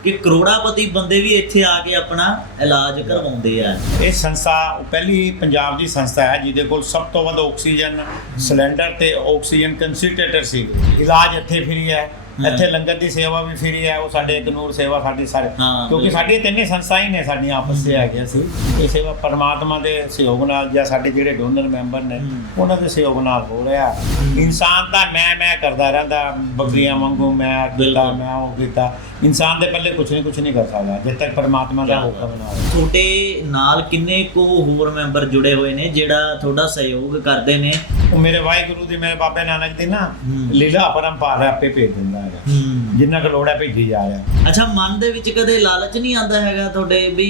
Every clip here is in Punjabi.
ਕਿ ਕਰੋੜਾਪਤੀ ਬੰਦੇ ਵੀ ਇੱਥੇ ਆ ਕੇ ਆਪਣਾ ਇਲਾਜ ਕਰਵਾਉਂਦੇ ਆ। ਇਹ ਸੰਸਥਾ ਪਹਿਲੀ ਪੰਜਾਬ ਦੀ ਸੰਸਥਾ ਹੈ ਜਿਹਦੇ ਕੋਲ ਸਭ ਤੋਂ ਵੱਧ ਆਕਸੀਜਨ ਸਿਲੰਡਰ ਤੇ ਆਕਸੀਜਨ ਕੰਸੈਂਟਰੇਟਰ ਸੀ। ਇਲਾਜ ਇੱਥੇ ਫ੍ਰੀ ਹੈ ਇੱਥੇ ਲੰਗਰ ਦੀ ਸੇਵਾ ਵੀ ਫ੍ਰੀ ਹੈ ਉਹ ਸਾਡੇ ਇੱਕ ਨੂਰ ਸੇਵਾ ਸਾਡੀ ਸਾਰੇ ਹਾਂ, ਕਿਉਂਕਿ। ਸਾਡੀਆਂ ਤਿੰਨੇ ਸੰਸਥਾਵਾਂ ਹੀ ਨੇ ਸਾਡੀਆਂ ਆਪਸ ਵਿੱਚ ਹੈਗੀਆਂ ਸੀ। ਇਹ ਸੇਵਾ ਪਰਮਾਤਮਾ ਦੇ ਸਹਿਯੋਗ ਨਾਲ ਜਾਂ ਸਾਡੇ ਜਿਹੜੇ ਡੋਨਰ ਮੈਂਬਰ ਨੇ। ਉਹਨਾਂ ਦੇ ਸਹਿਯੋਗ ਨਾਲ ਹੋ ਰਿਹਾ। ਇਨਸਾਨ ਤਾਂ ਮੈਂ ਮੈਂ ਕਰਦਾ ਰਹਿੰਦਾ ਬੱਕਰੀਆਂ ਵਾਂਗੂ ਮੈਂ ਕੀਤਾ ਬਿਲਕੁਲ। ਮੈਂ ਉਹ ਕੀਤਾ। ਇਨਸਾਨ ਦੇ ਪੱਲੇ ਕੁਝ ਨਹੀਂ ਕੁਝ ਨਹੀਂ ਕਰ ਸਕਦਾ ਜਦ ਤੱਕ ਪਰਮਾਤਮਾ ਦਾ ਹੁਕਮ ਨਾ ਹੋਵੇ ਤੁਹਾਡੇ ਨਾਲ ਕਿੰਨੇ ਕੋ ਹੋਰ ਮੈਂਬਰ ਜੁੜੇ ਹੋਏ ਨੇ ਜਿਹੜਾ ਤੁਹਾਡਾ ਸਹਿਯੋਗ ਕਰਦੇ ਨੇ? ਉਹ ਮੇਰੇ ਵਾਹਿਗੁਰੂ ਦੀ ਮੇਰੇ ਬਾਬੇ ਨਾਨਕ ਦੀ ਨਾ ਹੂੰ। ਲੀਲਾ ਅਪਰੰਪਾਰ ਹੈ, ਆਪੇ ਭੇਜ ਦਿੰਦਾ ਹੈਗਾ। ਜਿੰਨਾ ਕੁ ਲੋੜ ਹੈ ਭੇਜੀ ਜਾ ਰਿਹਾ ਅੱਛਾ ਮਨ ਦੇ ਵਿੱਚ ਕਦੇ ਲਾਲਚ ਨਹੀਂ ਆਉਂਦਾ ਹੈਗਾ ਤੁਹਾਡੇ ਵੀ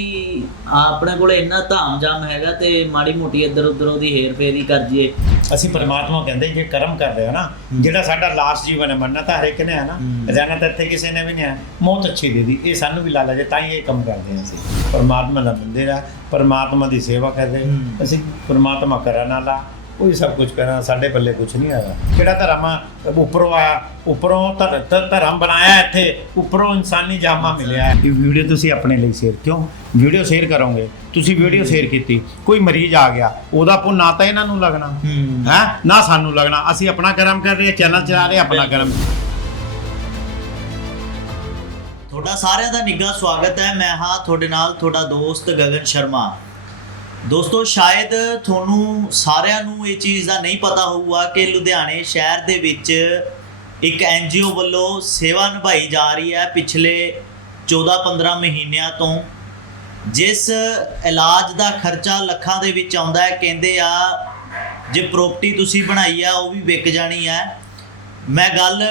ਆਪਣੇ ਕੋਲ ਇੰਨਾ ਧਾਮ ਜਾਮ ਹੈਗਾ ਤੇ ਮਾੜੀ ਮੋਟੀ ਇੱਧਰ ਉੱਧਰ ਉਹਦੀ ਹੇਰ ਫੇਰੀ ਕਰ ਜੀਏ ਅਸੀਂ ਪਰਮਾਤਮਾ ਕਹਿੰਦੇ ਜੇ ਕਰਮ ਕਰਦੇ ਹੋ ਨਾ। ਜਿਹੜਾ ਸਾਡਾ ਲਾਸਟ ਜੀਵਨ ਹੈ ਮਰਨਾ ਤਾਂ ਹਰ ਇੱਕ ਨੇ ਹੈ ਨਾ। ਰਹਿਣਾ ਤਾਂ ਇੱਥੇ ਕਿਸੇ ਨੇ ਵੀ ਨਹੀਂ ਹੈ ਮੌਤ ਅੱਛੀ ਦੇ ਦੀ ਇਹ ਸਾਨੂੰ ਵੀ ਲਾਲਚ ਹੈ ਤਾਂ ਹੀ ਇਹ ਕੰਮ ਕਰਦੇ ਹਾਂ ਅਸੀਂ ਪਰਮਾਤਮਾ ਦਾ ਮੰਦਿਰ ਹੈ ਪਰਮਾਤਮਾ ਦੀ ਸੇਵਾ ਕਰਦੇ। ਅਸੀਂ ਪਰਮਾਤਮਾ ਕਰਨ ਵਾਲਾ ਉਹੀ ਸਭ ਕੁਝ ਕਰਾਂ ਸਾਡੇ ਪੱਲੇ ਕੁਝ ਨਹੀਂ ਆਇਆ ਕਿਹੜਾ ਧਰਮ ਆ, ਉੱਪਰੋਂ ਆਇਆ ਉੱਪਰੋਂ ਧਰ- ਧਰ- ਧਰਮ ਬਣਾਇਆ ਇੱਥੇ ਉੱਪਰੋਂ ਇਨਸਾਨੀ ਜਾਮਾ ਮਿਲਿਆ। ਇਹ ਵੀਡੀਓ ਤੁਸੀਂ ਆਪਣੇ ਲਈ ਸ਼ੇਅਰ ਕਿਉਂ? ਵੀਡੀਓ ਸ਼ੇਅਰ ਕਰੋਗੇ? ਤੁਸੀਂ ਵੀਡੀਓ ਸ਼ੇਅਰ ਕੀਤੀ। ਕੋਈ ਮਰੀਜ਼ ਆ ਗਿਆ ਉਹਦਾ ਪੁੰਨ ਨਾ ਤਾਂ ਇਹਨਾਂ ਨੂੰ ਲੱਗਣਾ। ਹੂੰ। ਹੈ? ਨਾ ਸਾਨੂੰ ਲੱਗਣਾ। ਅਸੀਂ ਆਪਣਾ ਕਰਮ ਕਰ ਰਹੇ ਚੈਨਲ ਚਲਾ ਰਹੇ ਆਪਣਾ ਕਰਮ। ਤੁਹਾਡਾ ਸਾਰਿਆਂ ਦਾ ਨਿੱਘਾ ਸਵਾਗਤ ਹੈ। ਮੈਂ ਹਾਂ ਤੁਹਾਡੇ ਨਾਲ ਤੁਹਾਡਾ ਦੋਸਤ ਗਗਨ ਸ਼ਰਮਾ। ਦੋਸਤੋ, ਸ਼ਾਇਦ ਤੁਹਾਨੂੰ ਸਾਰਿਆਂ ਨੂੰ ਇਹ ਚੀਜ਼ ਦਾ ਨਹੀਂ ਪਤਾ ਹੋਊਗਾ ਕਿ ਲੁਧਿਆਣੇ ਸ਼ਹਿਰ ਦੇ ਵਿੱਚ ਇੱਕ ਐਨਜੀਓ ਵੱਲੋਂ ਸੇਵਾ ਨਿਭਾਈ ਜਾ ਰਹੀ ਹੈ ਪਿਛਲੇ 14-15 ਮਹੀਨਿਆਂ ਤੋਂ। ਜਿਸ ਇਲਾਜ ਦਾ ਖਰਚਾ ਲੱਖਾਂ ਦੇ ਵਿੱਚ ਆਉਂਦਾ ਹੈ, ਕਹਿੰਦੇ ਆ, ਜੇ ਪ੍ਰਾਪਰਟੀ ਤੁਸੀਂ ਬਣਾਈ ਆ, ਉਹ ਵੀ ਵਿਕ ਜਾਣੀ ਹੈ। ਮੈਂ ਗੱਲ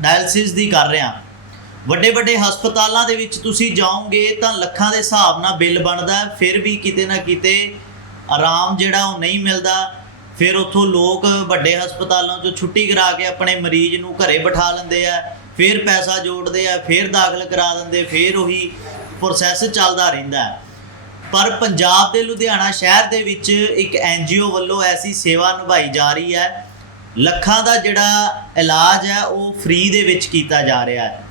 ਡਾਇਲਸਿਸ ਦੀ ਕਰ ਰਿਹਾ। ਵੱਡੇ ਵੱਡੇ ਹਸਪਤਾਲਾਂ ਦੇ ਵਿੱਚ ਤੁਸੀਂ ਜਾਓਗੇ ਤਾਂ ਲੱਖਾਂ ਦੇ ਹਿਸਾਬ ਨਾਲ ਬਿੱਲ ਬਣਦਾ ਫਿਰ ਵੀ ਕਿਤੇ ਨਾ ਕਿਤੇ ਆਰਾਮ ਜਿਹੜਾ ਉਹ ਨਹੀਂ ਮਿਲਦਾ। ਫਿਰ ਉੱਥੋਂ ਲੋਕ ਵੱਡੇ ਹਸਪਤਾਲਾਂ 'ਚੋਂ ਛੁੱਟੀ ਕਰਾ ਕੇ ਆਪਣੇ ਮਰੀਜ਼ ਨੂੰ ਘਰੇ ਬਿਠਾ ਲੈਂਦੇ ਆ। ਫਿਰ ਪੈਸਾ ਜੋੜਦੇ ਆ, ਫਿਰ ਦਾਖਲ ਕਰਾ ਦਿੰਦੇ, ਫਿਰ ਉਹੀ ਪ੍ਰੋਸੈਸ ਚੱਲਦਾ ਰਹਿੰਦਾ ਪਰ ਪੰਜਾਬ ਦੇ ਲੁਧਿਆਣਾ ਸ਼ਹਿਰ ਦੇ ਵਿੱਚ ਇੱਕ ਐਨਜੀਓ ਵੱਲੋਂ ਐਸੀ ਸੇਵਾ ਨਿਭਾਈ ਜਾ ਰਹੀ ਹੈ। ਲੱਖਾਂ ਦਾ ਜਿਹੜਾ ਇਲਾਜ ਹੈ, ਉਹ ਫ੍ਰੀ ਦੇ ਵਿੱਚ ਕੀਤਾ ਜਾ ਰਿਹਾ ਹੈ।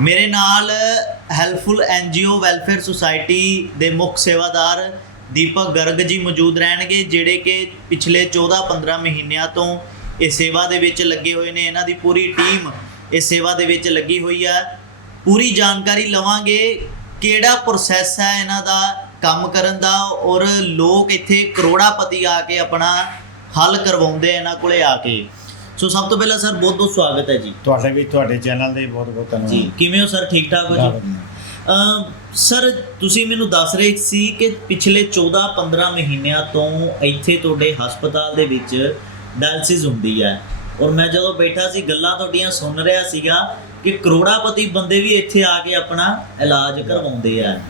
ਮੇਰੇ ਨਾਲ ਹੈਲਪਫੁਲ ਐਨਜੀਓ ਵੈਲਫੇਅਰ ਸੁਸਾਇਟੀ ਦੇ ਮੁੱਖ ਸੇਵਾਦਾਰ ਦੀਪਕ ਗਰਗ ਜੀ ਮੌਜੂਦ ਰਹਿਣਗੇ, ਜਿਹੜੇ ਕਿ ਪਿਛਲੇ 14-15 ਮਹੀਨਿਆਂ ਤੋਂ ਇਹ ਸੇਵਾ ਦੇ ਵਿੱਚ ਲੱਗੇ ਹੋਏ ਨੇ। ਇਹਨਾਂ ਦੀ ਪੂਰੀ ਟੀਮ ਇਸ ਸੇਵਾ ਦੇ ਵਿੱਚ ਲੱਗੀ ਹੋਈ ਆ ਪੂਰੀ ਜਾਣਕਾਰੀ ਲਵਾਂਗੇ ਕਿਹੜਾ ਪ੍ਰੋਸੈਸ ਹੈ ਇਹਨਾਂ ਦਾ ਕੰਮ ਕਰਨ ਦਾ ਔਰ ਲੋਕ ਇੱਥੇ ਕਰੋੜਾਪਤੀ ਆ ਕੇ ਆਪਣਾ ਹੱਲ ਕਰਵਾਉਂਦੇ ਇਹਨਾਂ ਕੋਲੇ ਆ ਕੇ। ਸੋ ਸਭ ਤੋਂ ਪਹਿਲਾਂ ਸਰ ਬਹੁਤ ਬਹੁਤ ਸਵਾਗਤ ਹੈ ਜੀ। ਤੁਹਾਡੇ ਵੀ ਤੁਹਾਡੇ ਚੈਨਲ ਦੇ ਬਹੁਤ ਬਹੁਤ ਧੰਨਵਾਦ। ਜੀ ਕਿਵੇਂ ਹੋ ਸਰ? ਠੀਕ ਠਾਕ ਹੋ ਜੀ? ਸਰ ਤੁਸੀਂ ਮੈਨੂੰ ਦੱਸ ਰਹੇ ਸੀ ਕਿ ਪਿਛਲੇ 14-15 ਮਹੀਨਿਆਂ ਤੋਂ ਇੱਥੇ ਤੁਹਾਡੇ ਹਸਪਤਾਲ ਦੇ ਵਿੱਚ ਡਾਇਲਸਿਸ ਹੁੰਦੀ ਹੈ। ਔਰ ਮੈਂ ਜਦੋਂ ਬੈਠਾ ਸੀ ਗੱਲਾਂ ਤੁਹਾਡੀਆਂ ਸੁਣ ਰਿਹਾ ਸੀਗਾ ਕਿ ਕਰੋੜਾਪਤੀ ਬੰਦੇ ਵੀ ਇੱਥੇ ਆ ਕੇ ਆਪਣਾ ਇਲਾਜ ਕਰਵਾਉਂਦੇ ਆ।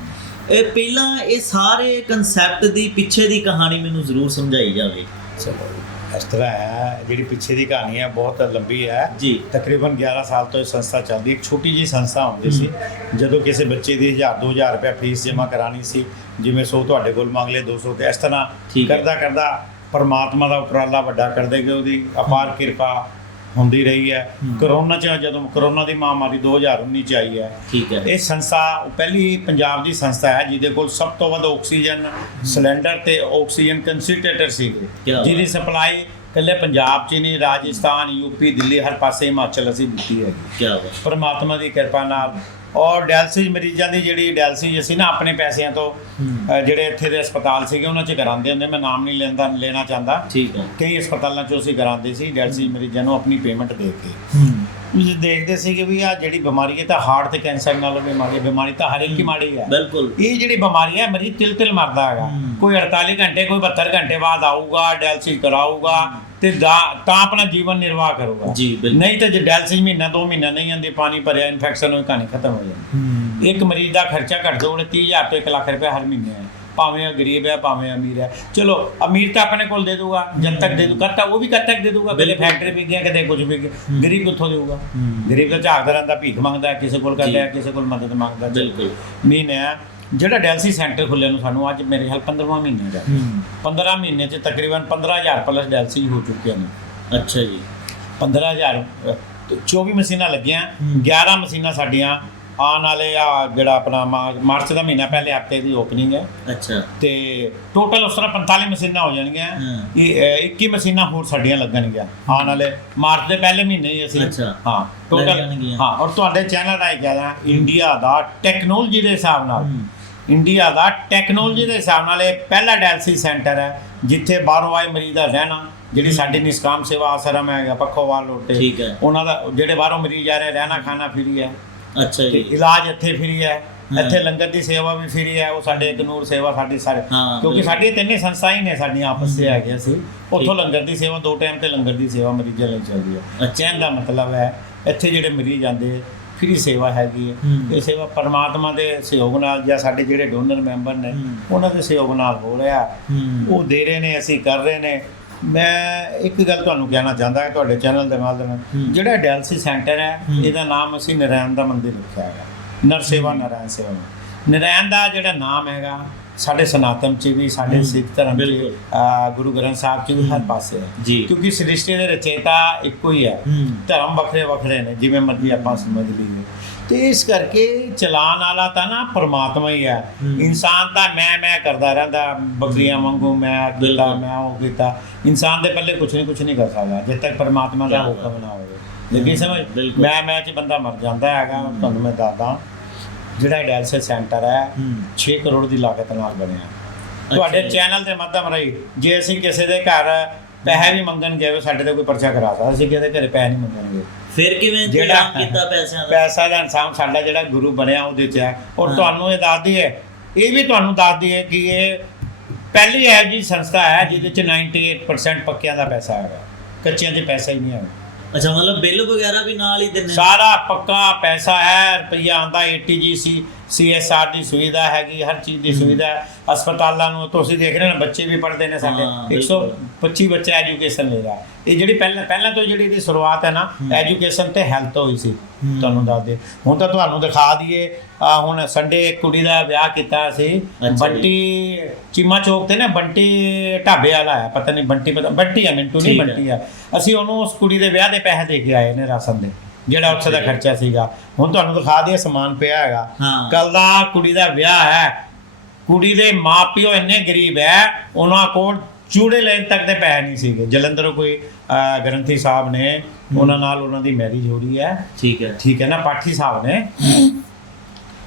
ਇਹ ਪਹਿਲਾਂ ਇਹ ਸਾਰੇ ਕਨਸੈਪਟ ਦੀ ਪਿੱਛੇ ਦੀ ਕਹਾਣੀ ਮੈਨੂੰ ਜ਼ਰੂਰ ਸਮਝਾਈ ਜਾਵੇ। ਚਲੋ। ਇਸ ਤਰ੍ਹਾਂ ਹੈ ਜਿਹੜੀ ਪਿੱਛੇ ਦੀ ਕਹਾਣੀ ਹੈ ਬਹੁਤ ਲੰਬੀ ਹੈ ਜੀ ਤਕਰੀਬਨ 11 ਸਾਲ ਤੋਂ ਇਹ ਸੰਸਥਾ ਚੱਲਦੀ। ਇੱਕ ਛੋਟੀ ਜੀ ਸੰਸਥਾ ਹੁੰਦੀ ਸੀ ਜਦੋਂ ਕਿਸੇ ਬੱਚੇ ਦੀ 1000 2000 ਰੁਪਏ ਫੀਸ ਜਮ੍ਹਾਂ ਕਰਾਣੀ ਸੀ ਜਿਵੇਂ ਸੋ ਤੁਹਾਡੇ ਕੋਲ ਮੰਗ ਲਏ 200 ਤੇ ਇਸ ਤਰ੍ਹਾਂ। ਕਰਦਾ ਕਰਦਾ ਪਰਮਾਤਮਾ ਦਾ ਉਪਰਾਲਾ ਵੱਡਾ ਕਰਦੇ ਗਏ ਉਹਦੀ ਅਪਾਰ ਕਿਰਪਾ ਹੁੰਦੀ ਰਹੀ ਹੈ। ਹੂੰ। ਕਰੋਨਾ ਚ ਜਦੋਂ ਕਰੋਨਾ ਦੀ ਮਹਾਮਾਰੀ 2019 ਚ ਆਈ ਹੈ ਠੀਕ ਹੈ। ਇਹ ਸੰਸਥਾ ਪਹਿਲੀ ਪੰਜਾਬ ਦੀ ਸੰਸਥਾ ਹੈ ਜਿਹਦੇ ਕੋਲ ਸਭ ਤੋਂ ਵੱਧ ਆਕਸੀਜਨ ਸਿਲੰਡਰ ਤੇ ਆਕਸੀਜਨ ਕੰਸੈਂਟਰੇਟਰ ਬਾਤ। ਜਿਹਦੀ ਸਪਲਾਈ ਇਕੱਲੇ ਪੰਜਾਬ 'ਚ ਹੀ ਨਹੀਂ ਰਾਜਸਥਾਨ ਯੂਪੀ ਦਿੱਲੀ ਹਰ ਪਾਸੇ ਹਿਮਾਚਲ ਅਸੀਂ ਦਿੱਤੀ ਹੈਗੀ। ਕੀ ਬਾਤ ਪਰਮਾਤਮਾ ਦੀ ਕਿਰਪਾ ਨਾਲ ਔਰ ਡਾਇਲਸਿਸ ਮਰੀਜ਼ਾਂ ਦੀ ਜਿਹੜੀ ਡਾਇਲਸਿਸ ਅਸੀਂ ਨਾ ਆਪਣੇ ਪੈਸਿਆਂ ਤੋਂ ਜਿਹੜੇ ਇੱਥੇ ਦੇ ਹਸਪਤਾਲ ਸੀਗੇ ਉਹਨਾਂ 'ਚ ਕਰਾਉਂਦੇ ਹੁੰਦੇ। ਮੈਂ ਨਾਮ ਨਹੀਂ ਲੈਂਦਾ ਲੈਣਾ ਚਾਹੁੰਦਾ। ਠੀਕ ਹੈ। ਕਈ ਹਸਪਤਾਲਾਂ 'ਚੋਂ ਅਸੀਂ ਕਰਾਉਂਦੇ ਸੀ ਡਾਇਲਸਿਸ ਮਰੀਜ਼ਾਂ ਨੂੰ ਆਪਣੀ ਪੇਮੈਂਟ ਦੇ ਕੇ। ਤੁਸੀਂ ਦੇਖਦੇ ਸੀ ਕਿ ਵੀ ਆ ਜਿਹੜੀ ਬਿਮਾਰੀ ਹੈ ਤਾਂ ਹਾਰਟ ਤੇ ਕੈਂਸਰ ਨਾਲੋਂ ਬਿਮਾਰੀ ਬਿਮਾਰੀ ਤਾਂ ਹਰ ਇੱਕ ਹੀ ਮਾੜੀ ਹੈ। ਬਿਲਕੁਲ। ਇਹ ਜਿਹੜੀ ਬਿਮਾਰੀ ਹੈ ਮਰੀਜ਼ ਤਿਲ ਤਿਲ ਮਰਦਾ ਹੈਗਾ। ਕੋਈ 48 ਘੰਟੇ ਕੋਈ 72 ਘੰਟੇ ਬਾਅਦ ਆਊਗਾ ਡਾਇਲਸਿਸ ਕਰਾਊਗਾ ਤੇ ਦਾ- ਤਾਂ ਆਪਣਾ ਜੀਵਨ ਨਿਰਵਾਹ ਕਰੂਗਾ ਜੀ, ਬਿਲਕੁਲ। ਨਹੀਂ ਤਾਂ ਜੇ ਡਾਇਲਸਿਸ ਮਹੀਨਾ ਦੋ ਮਹੀਨਾ ਨਹੀਂ ਆਂਦੀ ਪਾਣੀ ਭਰਿਆ ਇਨਫੈਕਸ਼ਨ ਹੋਈ ਕਹਾਣੀ ਖਤਮ ਹੋ ਜਾਂਦੀ ਹੂੰ ਇੱਕ ਮਰੀਜ਼ ਦਾ ਖਰਚਾ ਘੱਟ ਤੋਂ ਘੱਟ 30000 ਤੋਂ 1 ਲੱਖ ਰੁਪਏ ਹਰ ਮਹੀਨੇ ਹੈ ਭਾਵੇਂ ਉਹ ਗਰੀਬ ਹੈ ਭਾਵੇਂ ਅਮੀਰ ਹੈ ਚਲੋ ਅਮੀਰ ਤਾਂ ਆਪਣੇ ਕੋਲ ਦੇ ਦੂਗਾ ਜਦ ਤੱਕ ਦੇ ਦੂਗਾ ਤਾਂ ਉਹ ਵੀ ਕਦ ਤੱਕ ਦੇ ਦੂਗਾ ਬਿਲਕੁਲ। ਫੈਕਟਰੀ ਵਿਕ ਗਿਆ ਕਦੇ ਕੁਝ ਵਿਕ ਗਿਆ ਗਰੀਬ ਕਿੱਥੋਂ ਦੇਊਗਾ ਹੂੰ। ਗਰੀਬ ਤਾਂ ਝਾਕਦਾ ਰਹਿੰਦਾ ਭੀਖ ਮੰਗਦਾ ਹੈ, ਕਿਸੇ ਕੋਲ ਕਰਦਾ ਹੈ। ਕਿਸੇ ਕੋਲ ਮਦਦ ਮੰਗਦਾ ਹੈ। ਬਿਲਕੁਲ ਮਹੀਨੇ ਆ ਜਿਹੜਾ ਡੈਲਸੀ ਸੈਂਟਰ ਖੁੱਲਿਆ ਨੂੰ ਸਾਨੂੰ ਅੱਜ ਮੇਰੇ ਖਿਆਲ 15ਵਾਂ ਮਹੀਨਾ ਹੂੰ 15 ਮਹੀਨੇ ਚ ਤਕਰੀਬਨ 15000 ਪਲੱਸ ਡੈਲਸੀ ਹੋ ਚੁੱਕੀਆਂ ਨੇ ਅੱਛਾ ਜੀ 15000 ਅ, 24 ਮਸ਼ੀਨਾਂ ਲੱਗੀਆਂ ਹੂੰ। 11 ਮਸ਼ੀਨਾਂ ਸਾਡੀਆਂ ਆਉਣ ਵਾਲੇ ਆ ਜਿਹੜਾ ਆਪਣਾ ਮਾਰਚ ਦਾ ਮਹੀਨਾ ਪਹਿਲੇ ਹਫ਼ਤੇ ਦੀ ਓਪਨਿੰਗ ਹੈ ਅੱਛਾ ਤੇ ਟੋਟਲ ਉਸ ਤਰ੍ਹਾਂ 45 ਮਸ਼ੀਨਾਂ ਹੋ ਜਾਣਗੀਆਂ। ਇਹ ਅ, 21 ਮਸ਼ੀਨਾਂ ਹੋਰ ਸਾਡੀਆਂ ਲੱਗਣਗੀਆਂ ਆਉਣ ਵਾਲੇ ਮਾਰਚ ਦੇ ਪਹਿਲੇ ਮਹੀਨੇ ਹੀ ਅਸੀਂ ਅੱਛਾ। ਹਾਂ ਟੋਟਲ। ਹਾਂ ਔਰ ਤੁਹਾਡੇ ਚੈਨਲ ਰਾਹੀਂ ਕਹਿ ਇੰਡੀਆ ਦਾ ਟੈਕਨੋਲੋਜੀ ਦੇ ਹਿਸਾਬ ਨਾਲ। ਇੰਡੀਆ ਦਾ ਟੈਕਨੋਲੋਜੀ ਦੇ ਹਿਸਾਬ ਨਾਲ ਇਹ ਪਹਿਲਾ ਡਾਇਲਸਿਸ ਸੈਂਟਰ ਹੈ ਜਿੱਥੇ ਬਾਹਰੋਂ ਆਏ ਮਰੀਜ਼ ਦਾ ਰਹਿਣਾ ਜਿਹੜੀ ਸਾਡੀ ਨਿਸਕਾਮ ਸੇਵਾ ਆਸਰਮ ਹੈਗਾ ਪੱਖੋਵਾਲ ਤੇ ਠੀਕ ਹੈ। ਉਹਨਾਂ ਦਾ ਜਿਹੜੇ ਬਾਹਰੋਂ ਮਰੀਜ਼ ਆ ਰਹੇ ਰਹਿਣਾ ਖਾਣਾ ਫ੍ਰੀ ਹੈ ਅੱਛਾ ਤੇ ਜੀ ਇਲਾਜ ਇੱਥੇ ਫ੍ਰੀ ਹੈ। ਇੱਥੇ ਲੰਗਰ ਦੀ ਸੇਵਾ ਵੀ ਫ੍ਰੀ ਹੈ ਉਹ ਸਾਡੇ ਇੱਕ ਨੂਰ ਸੇਵਾ ਸਾਡੀ ਸਾਰੇ ਕਿਉਂਕਿ। ਸਾਡੀਆਂ ਤਿੰਨੇ ਸੰਸਥਾਵਾਂ ਹੀ ਨੇ ਸਾਡੀਆਂ ਆਪਸ ਵਿੱਚ ਹੈਗੀਆਂ ਸੀ ਉੱਥੋਂ। ਲੰਗਰ ਦੀ ਸੇਵਾ ਦੋ ਟਾਈਮ ਤੇ ਲੰਗਰ ਦੀ ਸੇਵਾ ਮਰੀਜ਼ਾਂ ਲਈ ਚੱਲਦੀ ਹੈ। ਕਹਿਣ ਦਾ ਮਤਲਬ ਹੈ ਇੱਥੇ ਜਿਹੜੇ ਮਰੀਜ਼ ਆਉਂਦੇ ਫ੍ਰੀ ਸੇਵਾ ਹੈਗੀ ਹੈ ਹੂੰ। ਇਹ ਸੇਵਾ ਪਰਮਾਤਮਾ ਦੇ ਸਹਿਯੋਗ ਨਾਲ ਜਾਂ ਸਾਡੇ ਜਿਹੜੇ ਡੋਨਰ ਮੈਂਬਰ ਨੇ ਹੂੰ। ਉਹਨਾਂ ਦੇ ਸਹਿਯੋਗ ਨਾਲ ਹੋ ਰਿਹਾ ਹੂੰ। ਉਹ ਦੇ ਰਹੇ ਨੇ ਅਸੀਂ ਕਰ ਰਹੇ ਨੇ ਮੈਂ ਇੱਕ ਗੱਲ ਤੁਹਾਨੂੰ ਕਹਿਣਾ ਚਾਹੁੰਦਾ ਹਾਂ ਤੁਹਾਡੇ ਚੈਨਲ ਦੇ ਮਾਧਿਅਮ ਨਾਲ ਹੂੰ। ਜਿਹੜਾ ਡਾਇਲਸਿਸ ਸੈਂਟਰ ਹੈ ਹੂੰ। ਇਹਦਾ ਨਾਮ ਅਸੀਂ ਨਰਾਇਣ ਦਾ ਮੰਦਿਰ ਰੱਖਿਆ ਹੈਗਾ ਨਰ ਸੇਵਾ ਨਰਾਇਣ ਸੇਵਾ ਨਰਾਇਣ ਦਾ ਜਿਹੜਾ ਨਾਮ ਹੈਗਾ ਸਾਡੇ ਸਨਾਤਨ ਚ ਵੀ ਸਾਡੇ। ਸਿੱਖ ਧਰਮ ਚ ਗੁਰੂ ਗ੍ਰੰਥ ਸਾਹਿਬ ਚ ਵੀ ਹਰ ਪਾਸੇ ਹੈ ਕਿਉਂਕਿ ਸ੍ਰਿਸ਼ਟੀ ਦੇ ਰਚੇਤਾ ਇੱਕੋ ਹੀ ਹੈ। ਧਰਮ ਵੱਖਰੇ ਵੱਖਰੇ ਨੇ ਜਿਵੇਂ ਮਰਜ਼ੀ ਆਪਾਂ ਸਮਝ ਲਈਏ। ਤੇ ਇਸ ਕਰਕੇ ਚਲਾਨ ਵਾਲਾ ਤਾਂ ਨਾ ਪਰਮਾਤਮਾ ਹੀ ਹੈ। ਇਨਸਾਨ ਤਾਂ ਮੈਂ ਮੈਂ ਕਰਦਾ ਰਹਿੰਦਾ। ਬੱਕਰੀਆਂ ਵਾਂਗੂ ਮੈਂ ਕੀਤਾ। ਮੈਂ ਉਹ ਕੀਤਾ। ਇਨਸਾਨ ਦੇ ਪੱਲੇ ਕੁਝ ਨਹੀਂ ਕੁਝ ਨਹੀਂ ਕਰ ਸਕਦਾ ਜਦ ਤੱਕ ਪਰਮਾਤਮਾ ਦਾ। ਹੁਕਮ ਨਾ ਹੋਵੇ। ਲੇਕਿਨ ਸਮਝ। ਮੈਂ ਮੈਂ ਚ ਬੰਦਾ ਮਰ ਜਾਂਦਾ ਹੈਗਾ ਤੁਹਾਨੂੰ ਮੈਂ ਦੱਸਦਾ। ਜਿਹੜਾ ਡਾਇਲਸਿਸ ਸੈਂਟਰ ਹੈ ਹੂੰ। 6 ਕਰੋੜ ਦੀ ਲਾਗਤ ਨਾਲ ਬਣਿਆ। ਤੁਹਾਡੇ। ਚੈਨਲ ਦੇ ਮਾਧਿਅਮ ਰਾਹੀਂ ਜੇ ਅਸੀਂ ਕਿਸੇ ਦੇ ਘਰ ਪੈਸੇ ਵੀ ਮੰਗਣ ਗਏ ਸਾਡੇ ਤੇ ਕੋਈ ਪਰਚਾ ਕਰਾ ਸਕਦਾ। ਅਸੀਂ ਕਿਸੇ ਦੇ ਘਰੇ ਪੈਸੇ ਨਹੀਂ ਮੰਗਣਗੇ। ਫਿਰ ਕਿਵੇਂ ਜਿਹੜਾ ਕੀਤਾ ਪੈਸਿਆਂ ਦਾ? ਪੈਸਾ ਦਾ ਇਨਸਾਨ ਸਾਡਾ ਜਿਹੜਾ ਗੁਰੂ ਬਣਿਆ ਉਹਦੇ ਚ ਹੈ। ਔਰ। ਤੁਹਾਨੂੰ ਇਹ ਦੱਸਦੀ ਹੈ ਇਹ ਵੀ ਤੁਹਾਨੂੰ ਦੱਸਦੀ ਹੈ ਕਿ ਇਹ ਪਹਿਲੀ ਹੈ ਜੀ ਸੰਸਥਾ ਹੈ ਜਿਹਦੇ ਚ 98% ਪੱਕਿਆਂ ਦਾ ਪੈਸਾ ਹੈਗਾ। ਕੱਚਿਆਂ 'ਚ ਪੈਸਾ ਹੀ ਨਹੀਂ ਹੈਗਾ। ਅੱਛਾ ਮਤਲਬ ਬਿੱਲ ਵਗੈਰਾ ਵੀ ਨਾਲ ਹੀ ਦਿੰਦੇ ਸਾਰਾ ਪੱਕਾ ਪੈਸਾ ਹੈ ਰੁਪਈਆ ਆਂਦਾ ਏਟੀਜੀ ਸੀ ਸੀਐਸਆਰ ਦੀ ਸੁਵਿਧਾ ਹੈਗੀ ਹਰ ਚੀਜ਼ ਦੀ ਸੁਵਿਧਾ ਹੈ। ਹਸਪਤਾਲਾਂ ਨੂੰ ਤੁਸੀਂ ਦੇਖ ਰਹੇ ਹੋ ਨਾ ਬੱਚੇ ਵੀ ਪੜ੍ਹਦੇ ਨੇ ਸਾਡੇ ਹਾਂ, ਬਿਲਕੁਲ। 125 ਬੱਚਾ ਐਜੂਕੇਸ਼ਨ ਲੈ ਰਿਹਾ ਇਹ ਜਿਹੜੀ ਪਹਿਲਾਂ ਪਹਿਲਾਂ ਤੋਂ ਜਿਹੜੀ ਇਹਦੀ ਸ਼ੁਰੂਆਤ ਹੈ ਨਾ ਐਜੂਕੇਸ਼ਨ ਤੇ ਹੈਲਥ ਹੋਈ ਸੀ। ਤੁਹਾਨੂੰ ਦੱਸ ਦੇ ਹੁਣ ਤਾਂ ਤੁਹਾਨੂੰ ਦਿਖਾ ਦਈਏ ਆ ਹੁਣ ਸੰਡੇ ਕੁੜੀ ਦਾ ਵਿਆਹ ਕੀਤਾ ਸੀ। ਬੰਟੀ ਚੀਮਾ ਚੌਕ ਤੇ ਨਾ ਬੰਟੀ ਢਾਬੇ ਵਾਲਾ ਹੈ ਪਤਾ ਨਹੀਂ ਬੰਟੀ ਪਤਾ ਬੰਟੀ ਆ ਮਿੰਟੂ ਨਹੀਂ। ਬੰਟੀ ਆ ਅਸੀਂ ਉਹਨੂੰ ਉਸ ਕੁੜੀ ਦੇ ਵਿਆਹ ਦੇ ਪੈਸੇ ਦੇ ਕੇ ਆਏ ਨੇ ਰਾਸ਼ਨ ਦੇ ਜਿਹੜਾ ਉੱਥੇ ਦਾ। ਖਰਚਾ ਸੀਗਾ ਹੁਣ ਤੁਹਾਨੂੰ ਦਿਖਾ ਦਈਏ ਸਮਾਨ ਪਿਆ ਹੈਗਾ। ਕੱਲ ਦਾ ਕੁੜੀ ਦਾ ਵਿਆਹ ਹੈ ਕੁੜੀ ਦੇ ਮਾਪਿਓ ਇੰਨੇ ਗਰੀਬ ਹੈ ਉਹਨਾਂ ਕੋਲ ਚੂੜੇ ਲੈਣ ਤੱਕ ਦੇ ਪੈਸੇ ਨਹੀਂ ਸੀਗੇ ਜਲੰਧਰੋਂ ਕੋਈ ਗ੍ਰੰਥੀ ਸਾਹਿਬ ਨੇ ਉਹਨਾਂ ਨਾਲ ਉਹਨਾਂ ਦੀ ਮੈਰਿਜ ਹੋ ਰਹੀ ਹੈ। ਠੀਕ ਹੈ। ਠੀਕ ਹੈ ਨਾ ਪਾਠੀ ਸਾਹਿਬ ਨੇ।